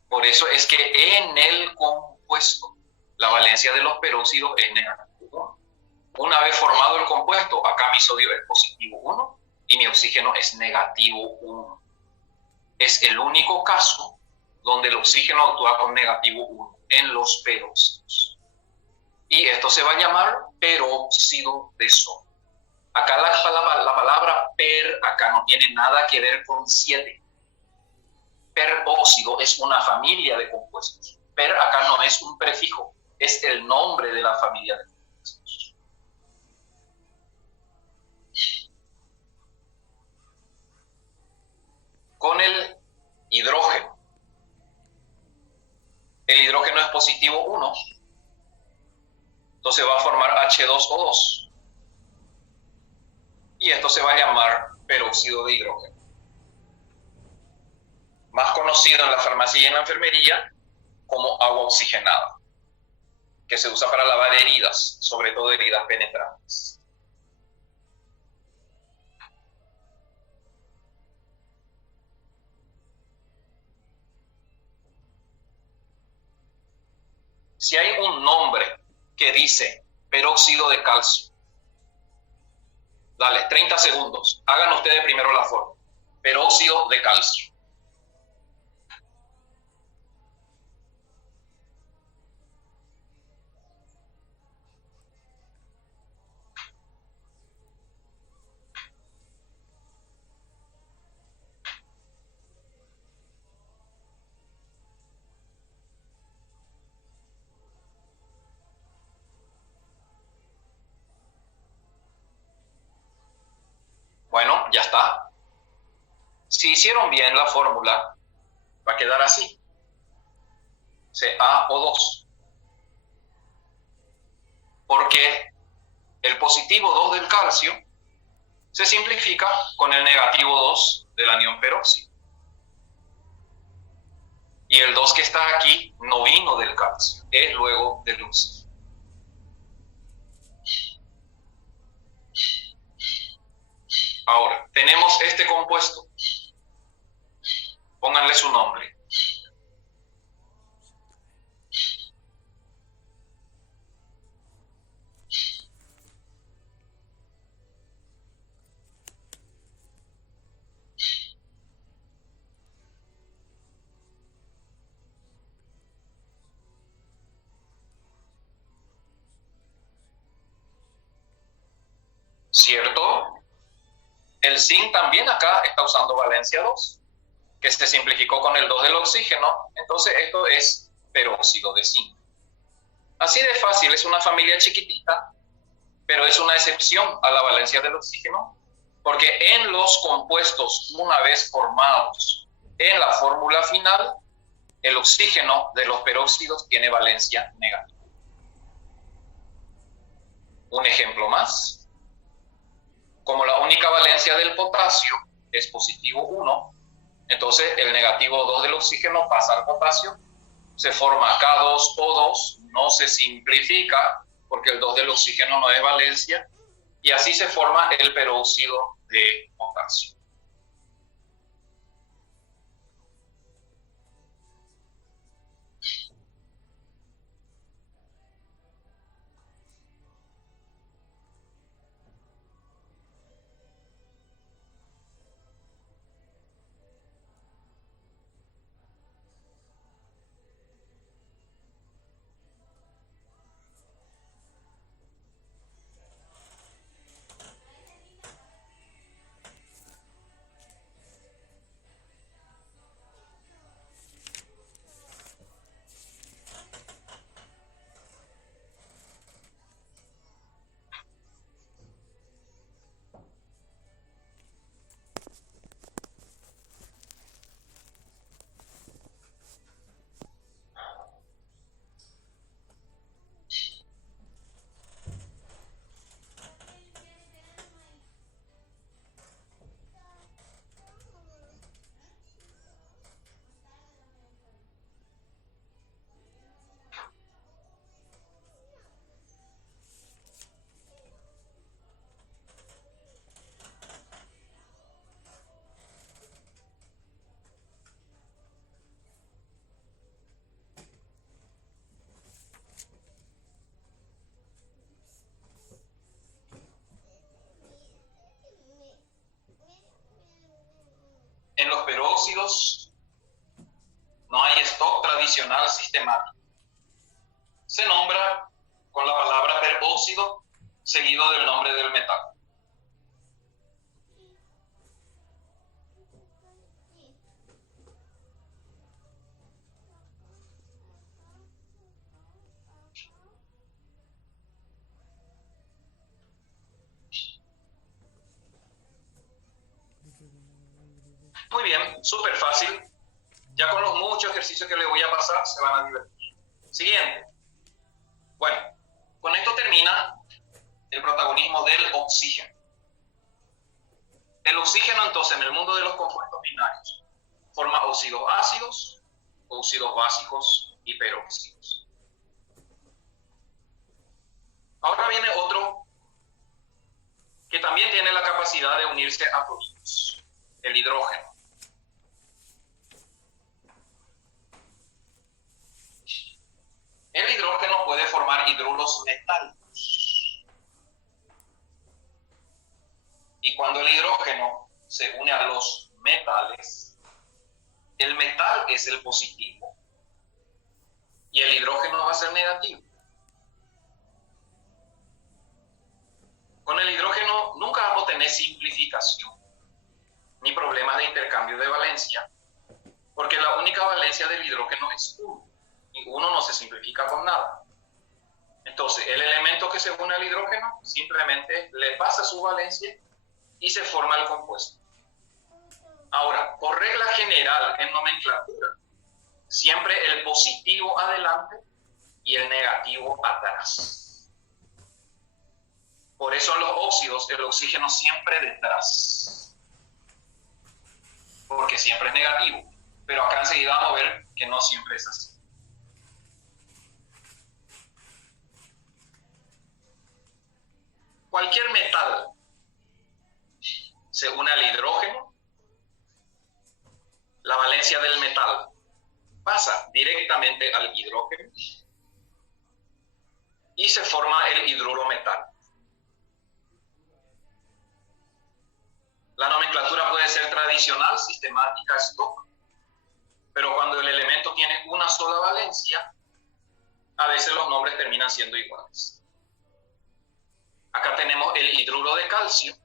Por eso es que en el compuesto, la valencia de los peróxidos es negativo 1. Una vez formado el compuesto, acá mi sodio es positivo 1 y mi oxígeno es negativo 1. Es el único caso donde el oxígeno actúa con negativo 1, en los peróxidos. Y esto se va a llamar peróxido de sodio. Acá la palabra per, acá no tiene nada que ver con 7. Peróxido es una familia de compuestos. Per acá no es un prefijo, es el nombre de la familia de compuestos. Con el hidrógeno. El hidrógeno es positivo 1. Entonces va a formar H2O2. Y esto se va a llamar peróxido de hidrógeno. Más conocido en la farmacia y en la enfermería como agua oxigenada, que se usa para lavar heridas, sobre todo heridas penetrantes. Si hay un nombre que dice peróxido de calcio, dale, 30 segundos. Hagan ustedes primero la forma. Peróxido de calcio. ya está. Si hicieron bien la fórmula, va a quedar así. CaO2. Porque el positivo 2 del calcio se simplifica con el negativo 2 del anión peróxido. Y el 2 que está aquí no vino del calcio, es luego del oxígeno. Ahora, tenemos este compuesto. Pónganle su nombre. ¿Cierto? El zinc también acá está usando valencia 2, que se simplificó con el 2 del oxígeno. Entonces esto es peróxido de zinc. Así de fácil, es una familia chiquitita, pero es una excepción a la valencia del oxígeno, porque en los compuestos una vez formados en la fórmula final, el oxígeno de los peróxidos tiene valencia negativa. Un ejemplo más. Como la única valencia del potasio es positivo 1, entonces el negativo 2 del oxígeno pasa al potasio, se forma K2O2, no se simplifica porque el 2 del oxígeno no es valencia, y así se forma el peróxido de potasio. En los peróxidos no hay stock tradicional sistemático. Se nombra con la palabra peróxido seguido del nombre del metal. Muy bien, súper fácil. Ya con los muchos ejercicios que les voy a pasar se van a divertir. Siguiente. Bueno, con esto termina el protagonismo del oxígeno. El oxígeno, entonces, en el mundo de los compuestos binarios, forma óxidos ácidos, óxidos básicos y peróxidos. Ahora viene otro que también tiene la capacidad de unirse a fluidos, el hidrógeno. El hidrógeno puede formar hidruros metálicos. Y cuando el hidrógeno se une a los metales, el metal es el positivo y el hidrógeno va a ser negativo. Con el hidrógeno nunca vamos a tener simplificación ni problemas de intercambio de valencia, porque la única valencia del hidrógeno es 1. Y 1 no se simplifica con nada. Entonces, el elemento que se une al hidrógeno simplemente le pasa su valencia y se forma el compuesto. Ahora, por regla general en nomenclatura, siempre el positivo adelante y el negativo atrás. Por eso en los óxidos el oxígeno siempre detrás, porque siempre es negativo. Pero acá enseguida vamos a ver que no siempre es así. Cualquier metal se une al hidrógeno, la valencia del metal pasa directamente al hidrógeno y se forma el hidruro metálico. La nomenclatura puede ser tradicional, sistemática, stock, pero cuando el elemento tiene una sola valencia, a veces los nombres terminan siendo iguales. Acá tenemos el hidruro de calcio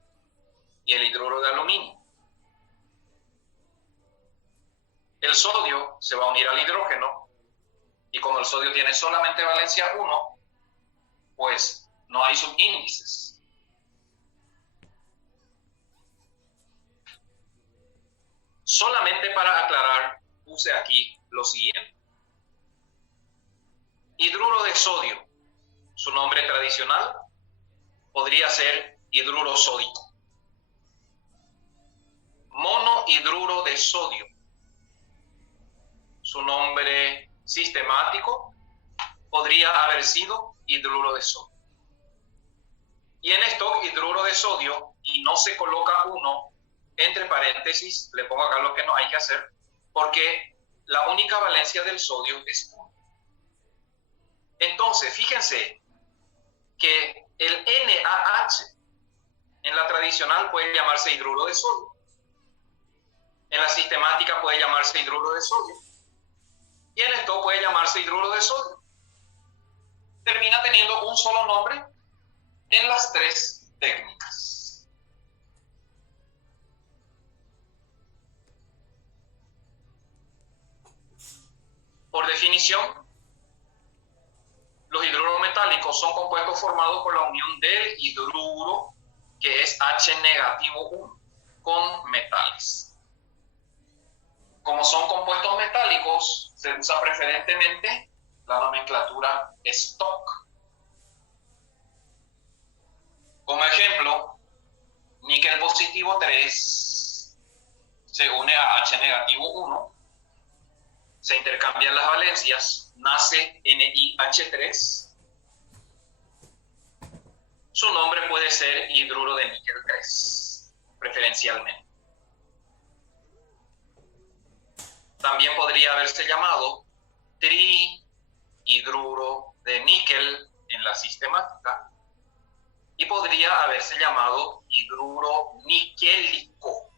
y el hidruro de aluminio. El sodio se va a unir al hidrógeno y como el sodio tiene solamente valencia 1, pues no hay subíndices. Solamente para aclarar, puse aquí lo siguiente. Hidruro de sodio, su nombre tradicional podría ser hidruro sódico. Monohidruro de sodio, su nombre sistemático podría haber sido hidruro de sodio. Y en esto, hidruro de sodio, y no se coloca uno entre paréntesis, le pongo acá lo que no hay que hacer, porque la única valencia del sodio es 1. Entonces, fíjense que el NaH en la tradicional puede llamarse hidruro de sodio. En la sistemática puede llamarse hidruro de sodio. Y en esto puede llamarse hidruro de sodio. Termina teniendo un solo nombre en las 3 técnicas. Por definición, los hidruros metálicos son compuestos formados por la unión del hidruro, que es H negativo 1, con metales. Como son compuestos metálicos, se usa preferentemente la nomenclatura stock. Como ejemplo, níquel positivo 3 se une a H negativo 1, se intercambian las valencias, nace NiH3. Su nombre puede ser hidruro de níquel 3, preferencialmente. También podría haberse llamado trihidruro de níquel en la sistemática y podría haberse llamado hidruro niquélico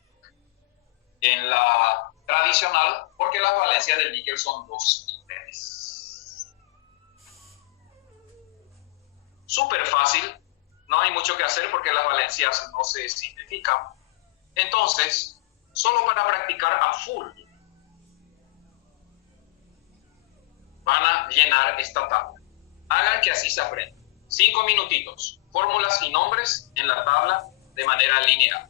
en la tradicional, porque las valencias del níquel son 2 y 3. Súper fácil, no hay mucho que hacer porque las valencias no se simplifican. Entonces, solo para practicar a full, van a llenar esta tabla. Hagan que así se aprenda. 5 minutitos, fórmulas y nombres en la tabla de manera lineal.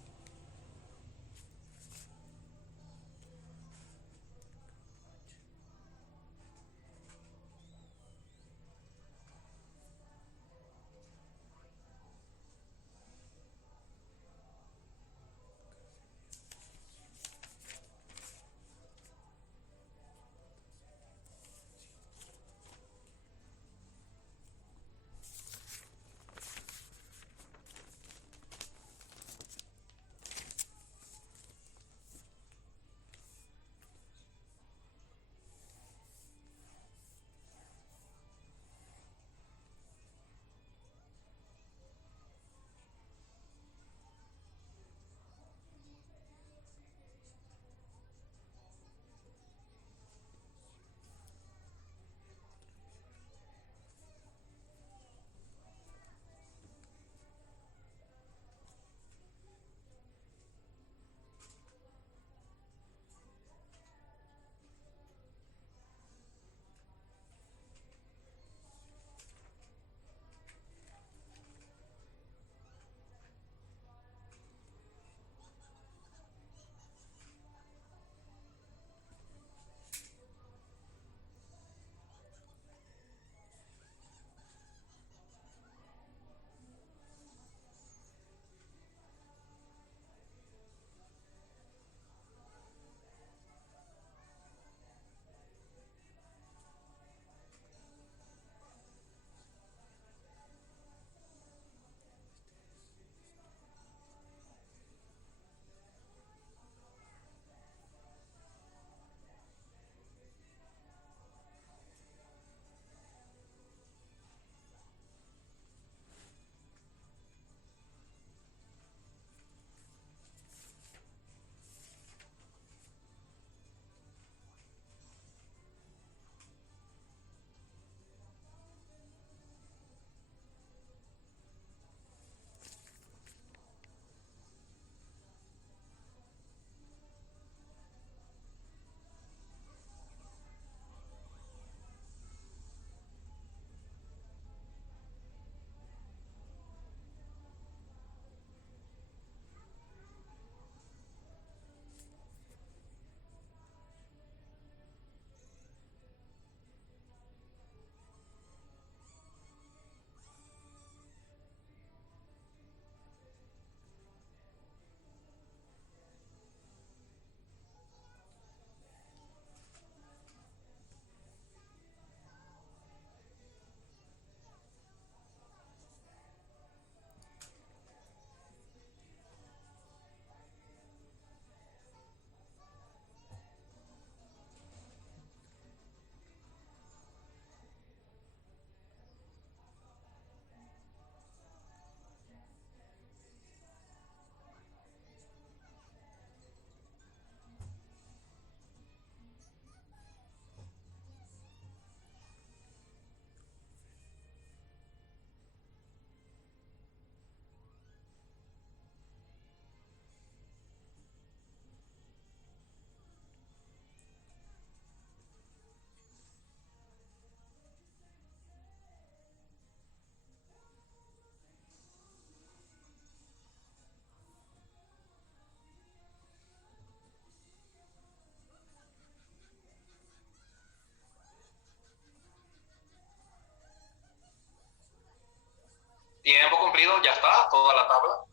cumplido, ya está, toda la tabla.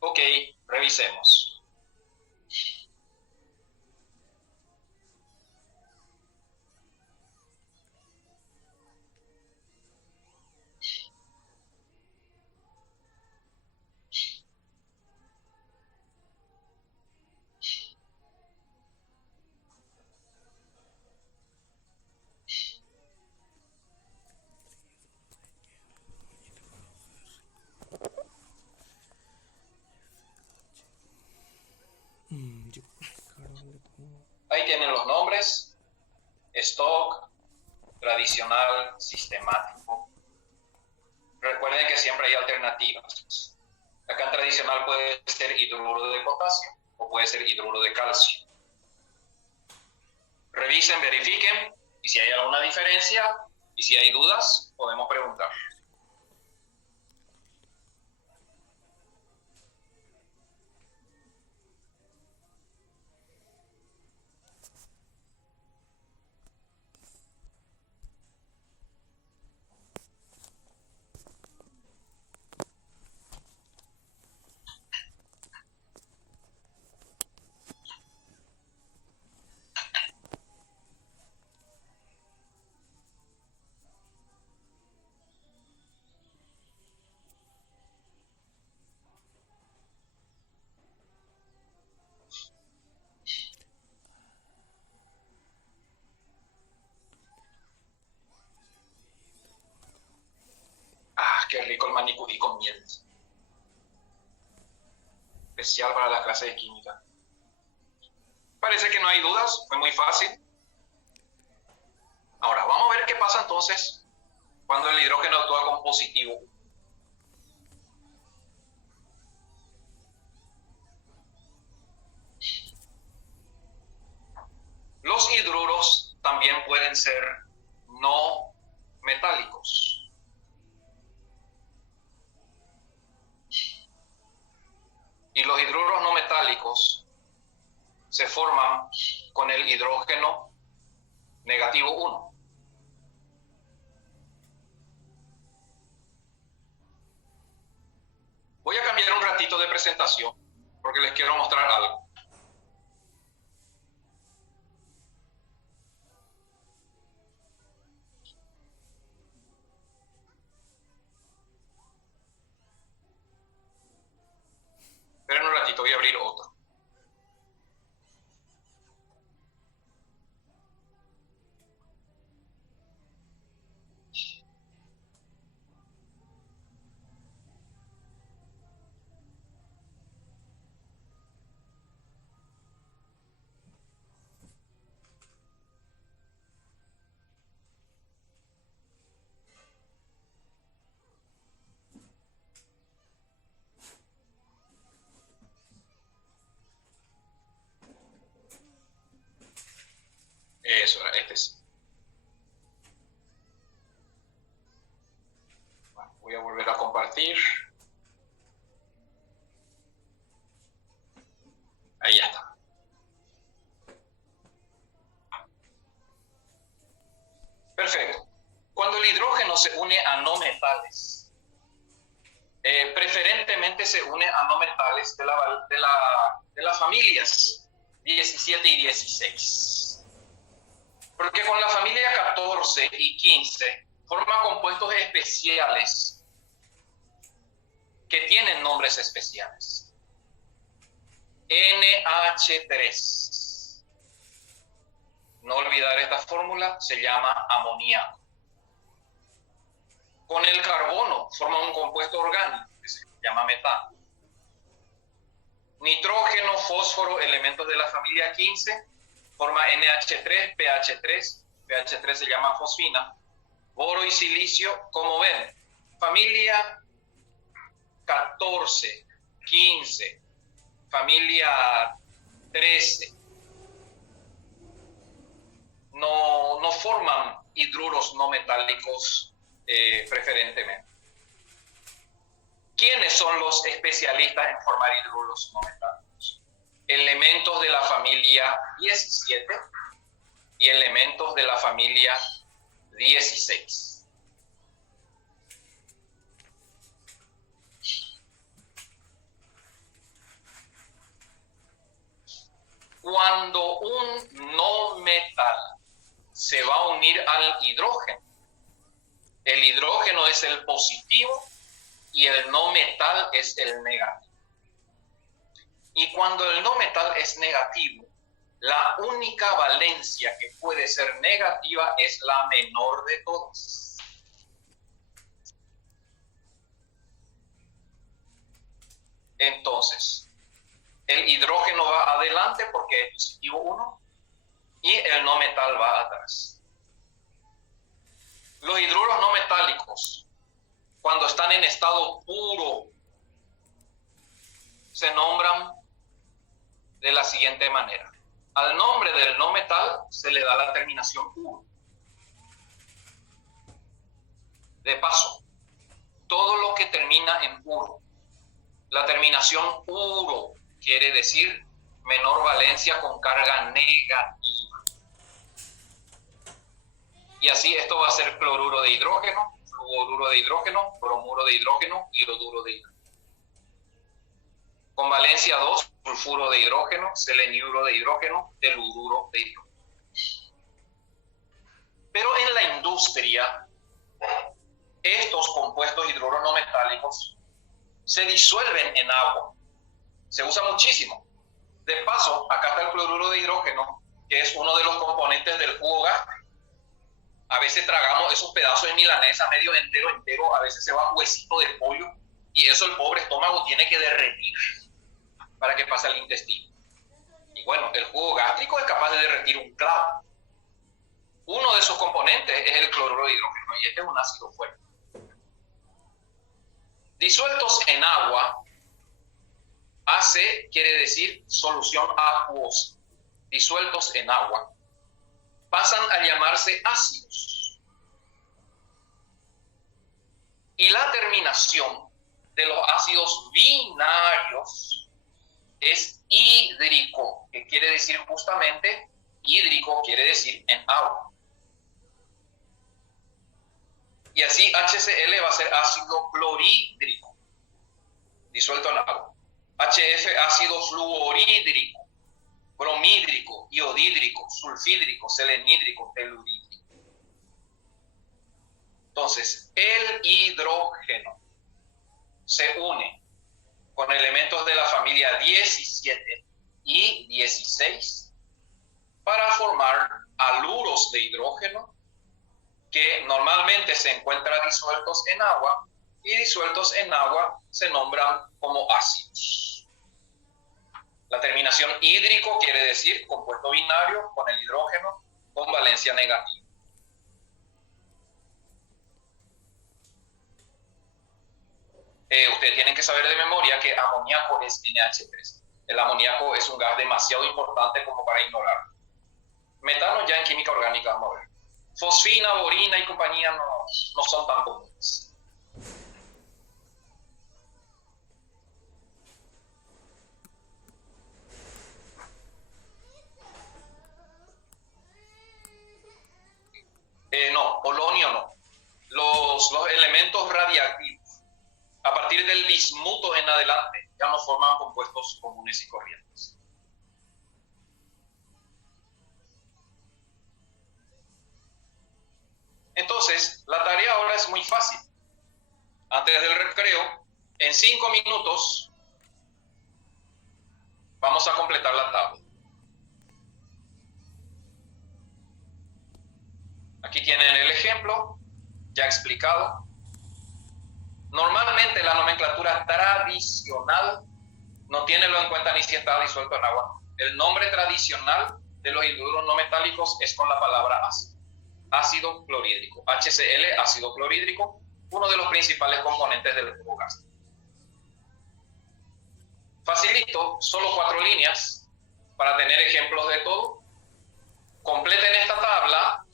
Ok, revisemos. Ahí tienen los nombres: stock, tradicional, sistemático. Recuerden que siempre hay alternativas. Acá en tradicional puede ser hidruro de potasio o puede ser hidruro de calcio. Revisen, verifiquen, y si hay alguna diferencia y si hay dudas, podemos preguntar. Qué rico el manicuri con miel. Especial para la clase de química. Parece que no hay dudas, fue muy fácil. Ahora, vamos a ver qué pasa entonces cuando el hidrógeno actúa con positivo. Los hidruros también pueden ser no metálicos. Y los hidruros no metálicos se forman con el hidrógeno negativo 1. Voy a cambiar un ratito de presentación porque les quiero mostrar algo. Esperen un ratito, voy a abrir otro. Eso era, este es. Bueno, voy a volver a compartir. Ahí ya está. Perfecto. Cuando el hidrógeno se une a no metales, preferentemente se une a no metales de las familias 17 y 16. Porque con la familia 14 y 15 forman compuestos especiales que tienen nombres especiales. NH3. No olvidar esta fórmula, se llama amoníaco. Con el carbono forma un compuesto orgánico que se llama metano. Nitrógeno, fósforo, elementos de la familia 15, forma NH3, PH3. PH3 se llama fosfina. Boro y silicio, como ven, familia 14, 15, familia 13, no forman hidruros no metálicos preferentemente. ¿Quiénes son los especialistas en formar hidruros no metálicos? Elementos de la familia 17 y elementos de la familia 16. Cuando un no metal se va a unir al hidrógeno, el hidrógeno es el positivo y el no metal es el negativo. Y cuando el no metal es negativo, la única valencia que puede ser negativa es la menor de todas. Entonces, el hidrógeno va adelante porque es positivo 1 y el no metal va atrás. Los hidruros no metálicos, cuando están en estado puro, se nombran de la siguiente manera. Al nombre del no metal se le da la terminación uro. De paso, todo lo que termina en uro, la terminación uro quiere decir menor valencia con carga negativa. Y así esto va a ser cloruro de hidrógeno, fluoruro de hidrógeno, bromuro de hidrógeno, ioduro de hidrógeno. Con valencia 2, sulfuro de hidrógeno, seleniuro de hidrógeno, telururo de hidrógeno. Pero en la industria, estos compuestos hidruros no metálicos se disuelven en agua. Se usa muchísimo. De paso, acá está el cloruro de hidrógeno, que es uno de los componentes del jugo gástrico. A veces tragamos esos pedazos de milanesa medio entero, a veces se va huesito de pollo, y eso el pobre estómago tiene que derretir para que pase al intestino. Y bueno, el jugo gástrico es capaz de derretir un clavo. Uno de esos componentes es el cloruro de hidrógeno, y este es un ácido fuerte. Disueltos en agua, AC quiere decir solución acuosa. Disueltos en agua, pasan a llamarse ácidos. Y la terminación de los ácidos binarios es hídrico, que quiere decir justamente, hídrico quiere decir en agua. Y así HCl va a ser ácido clorhídrico, disuelto en agua. HF, ácido fluorhídrico, bromhídrico, iodídrico, sulfídrico, selenhídrico, telurídrico. Entonces, el hidrógeno se une con elementos de la familia 17 y 16 para formar haluros de hidrógeno que normalmente se encuentran disueltos en agua, y disueltos en agua se nombran como ácidos. La terminación hídrico quiere decir compuesto binario con el hidrógeno con valencia negativa. Ustedes tienen que saber de memoria que amoníaco es NH3. El amoníaco es un gas demasiado importante como para ignorar. Metano ya en química orgánica vamos a ver. Fosfina, borina y compañía no son tan comunes. No, polonio no. Los elementos radiactivos, a partir del bismuto en adelante, ya no forman compuestos comunes y corrientes. Entonces, la tarea ahora es muy fácil. Antes del recreo, en 5 minutos, vamos a completar la tabla. Aquí tienen el ejemplo, ya explicado. Normalmente la nomenclatura tradicional no tiene en cuenta ni si está disuelto en agua. El nombre tradicional de los hidruros no metálicos es con la palabra ácido. Ácido clorhídrico. HCl, ácido clorhídrico, uno de los principales componentes del jugo gástrico. Facilito, solo 4 líneas para tener ejemplos de todo. Completen esta tabla.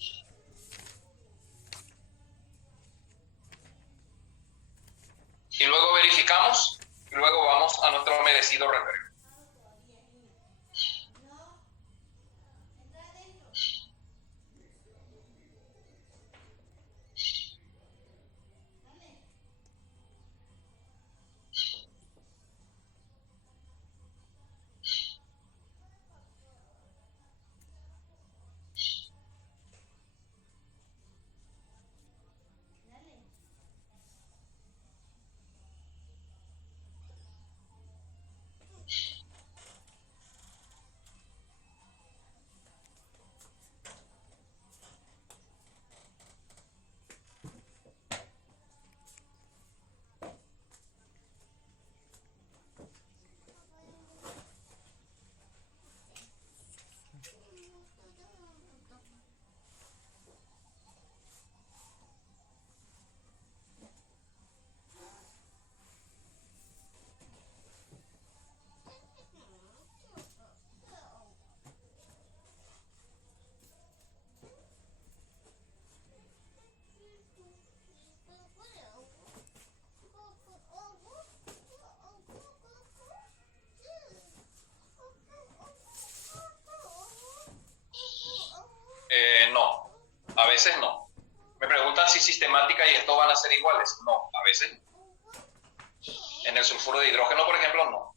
Y luego verificamos merecido refresco. No, a veces no. Me preguntan si sistemática y esto van a ser iguales. No, a veces no. En el sulfuro de hidrógeno, por ejemplo, no.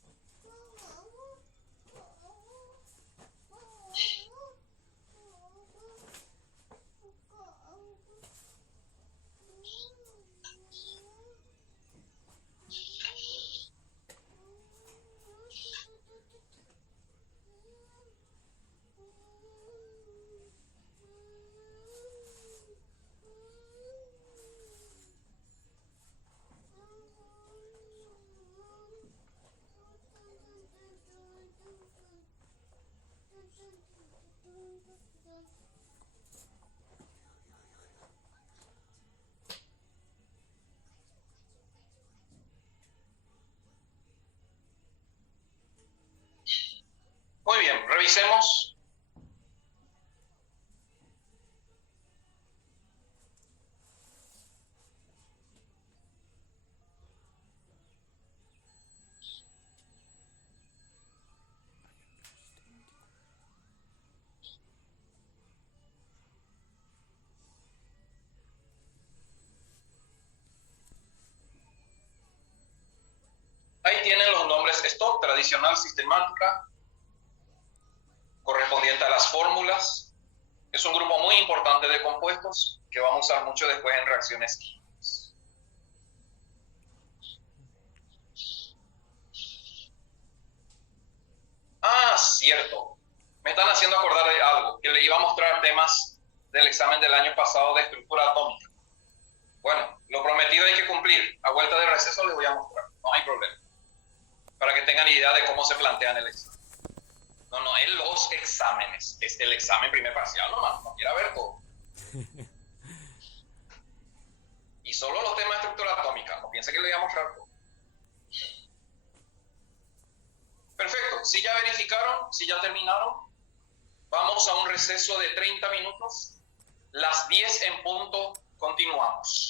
Muy bien, revisemos. Ahí tienen los nombres stock, tradicional, sistemática, correspondiente a las fórmulas. Es un grupo muy importante de compuestos que vamos a usar mucho después en reacciones químicas. Ah, cierto. Me están haciendo acordar de algo, que le iba a mostrar temas del examen del año pasado de estructura atómica. Bueno, lo prometido hay que cumplir. A vuelta de receso les voy a mostrar. No hay problema. Para que tengan idea de cómo se plantean el examen. No es los exámenes, es el examen primer parcial nomás, no quiera ver todo. Y solo los temas de estructura atómica, no piense que le voy a mostrar todo. Perfecto, si ya verificaron, si ya terminaron, vamos a un receso de 30 minutos. Las 10 en punto continuamos.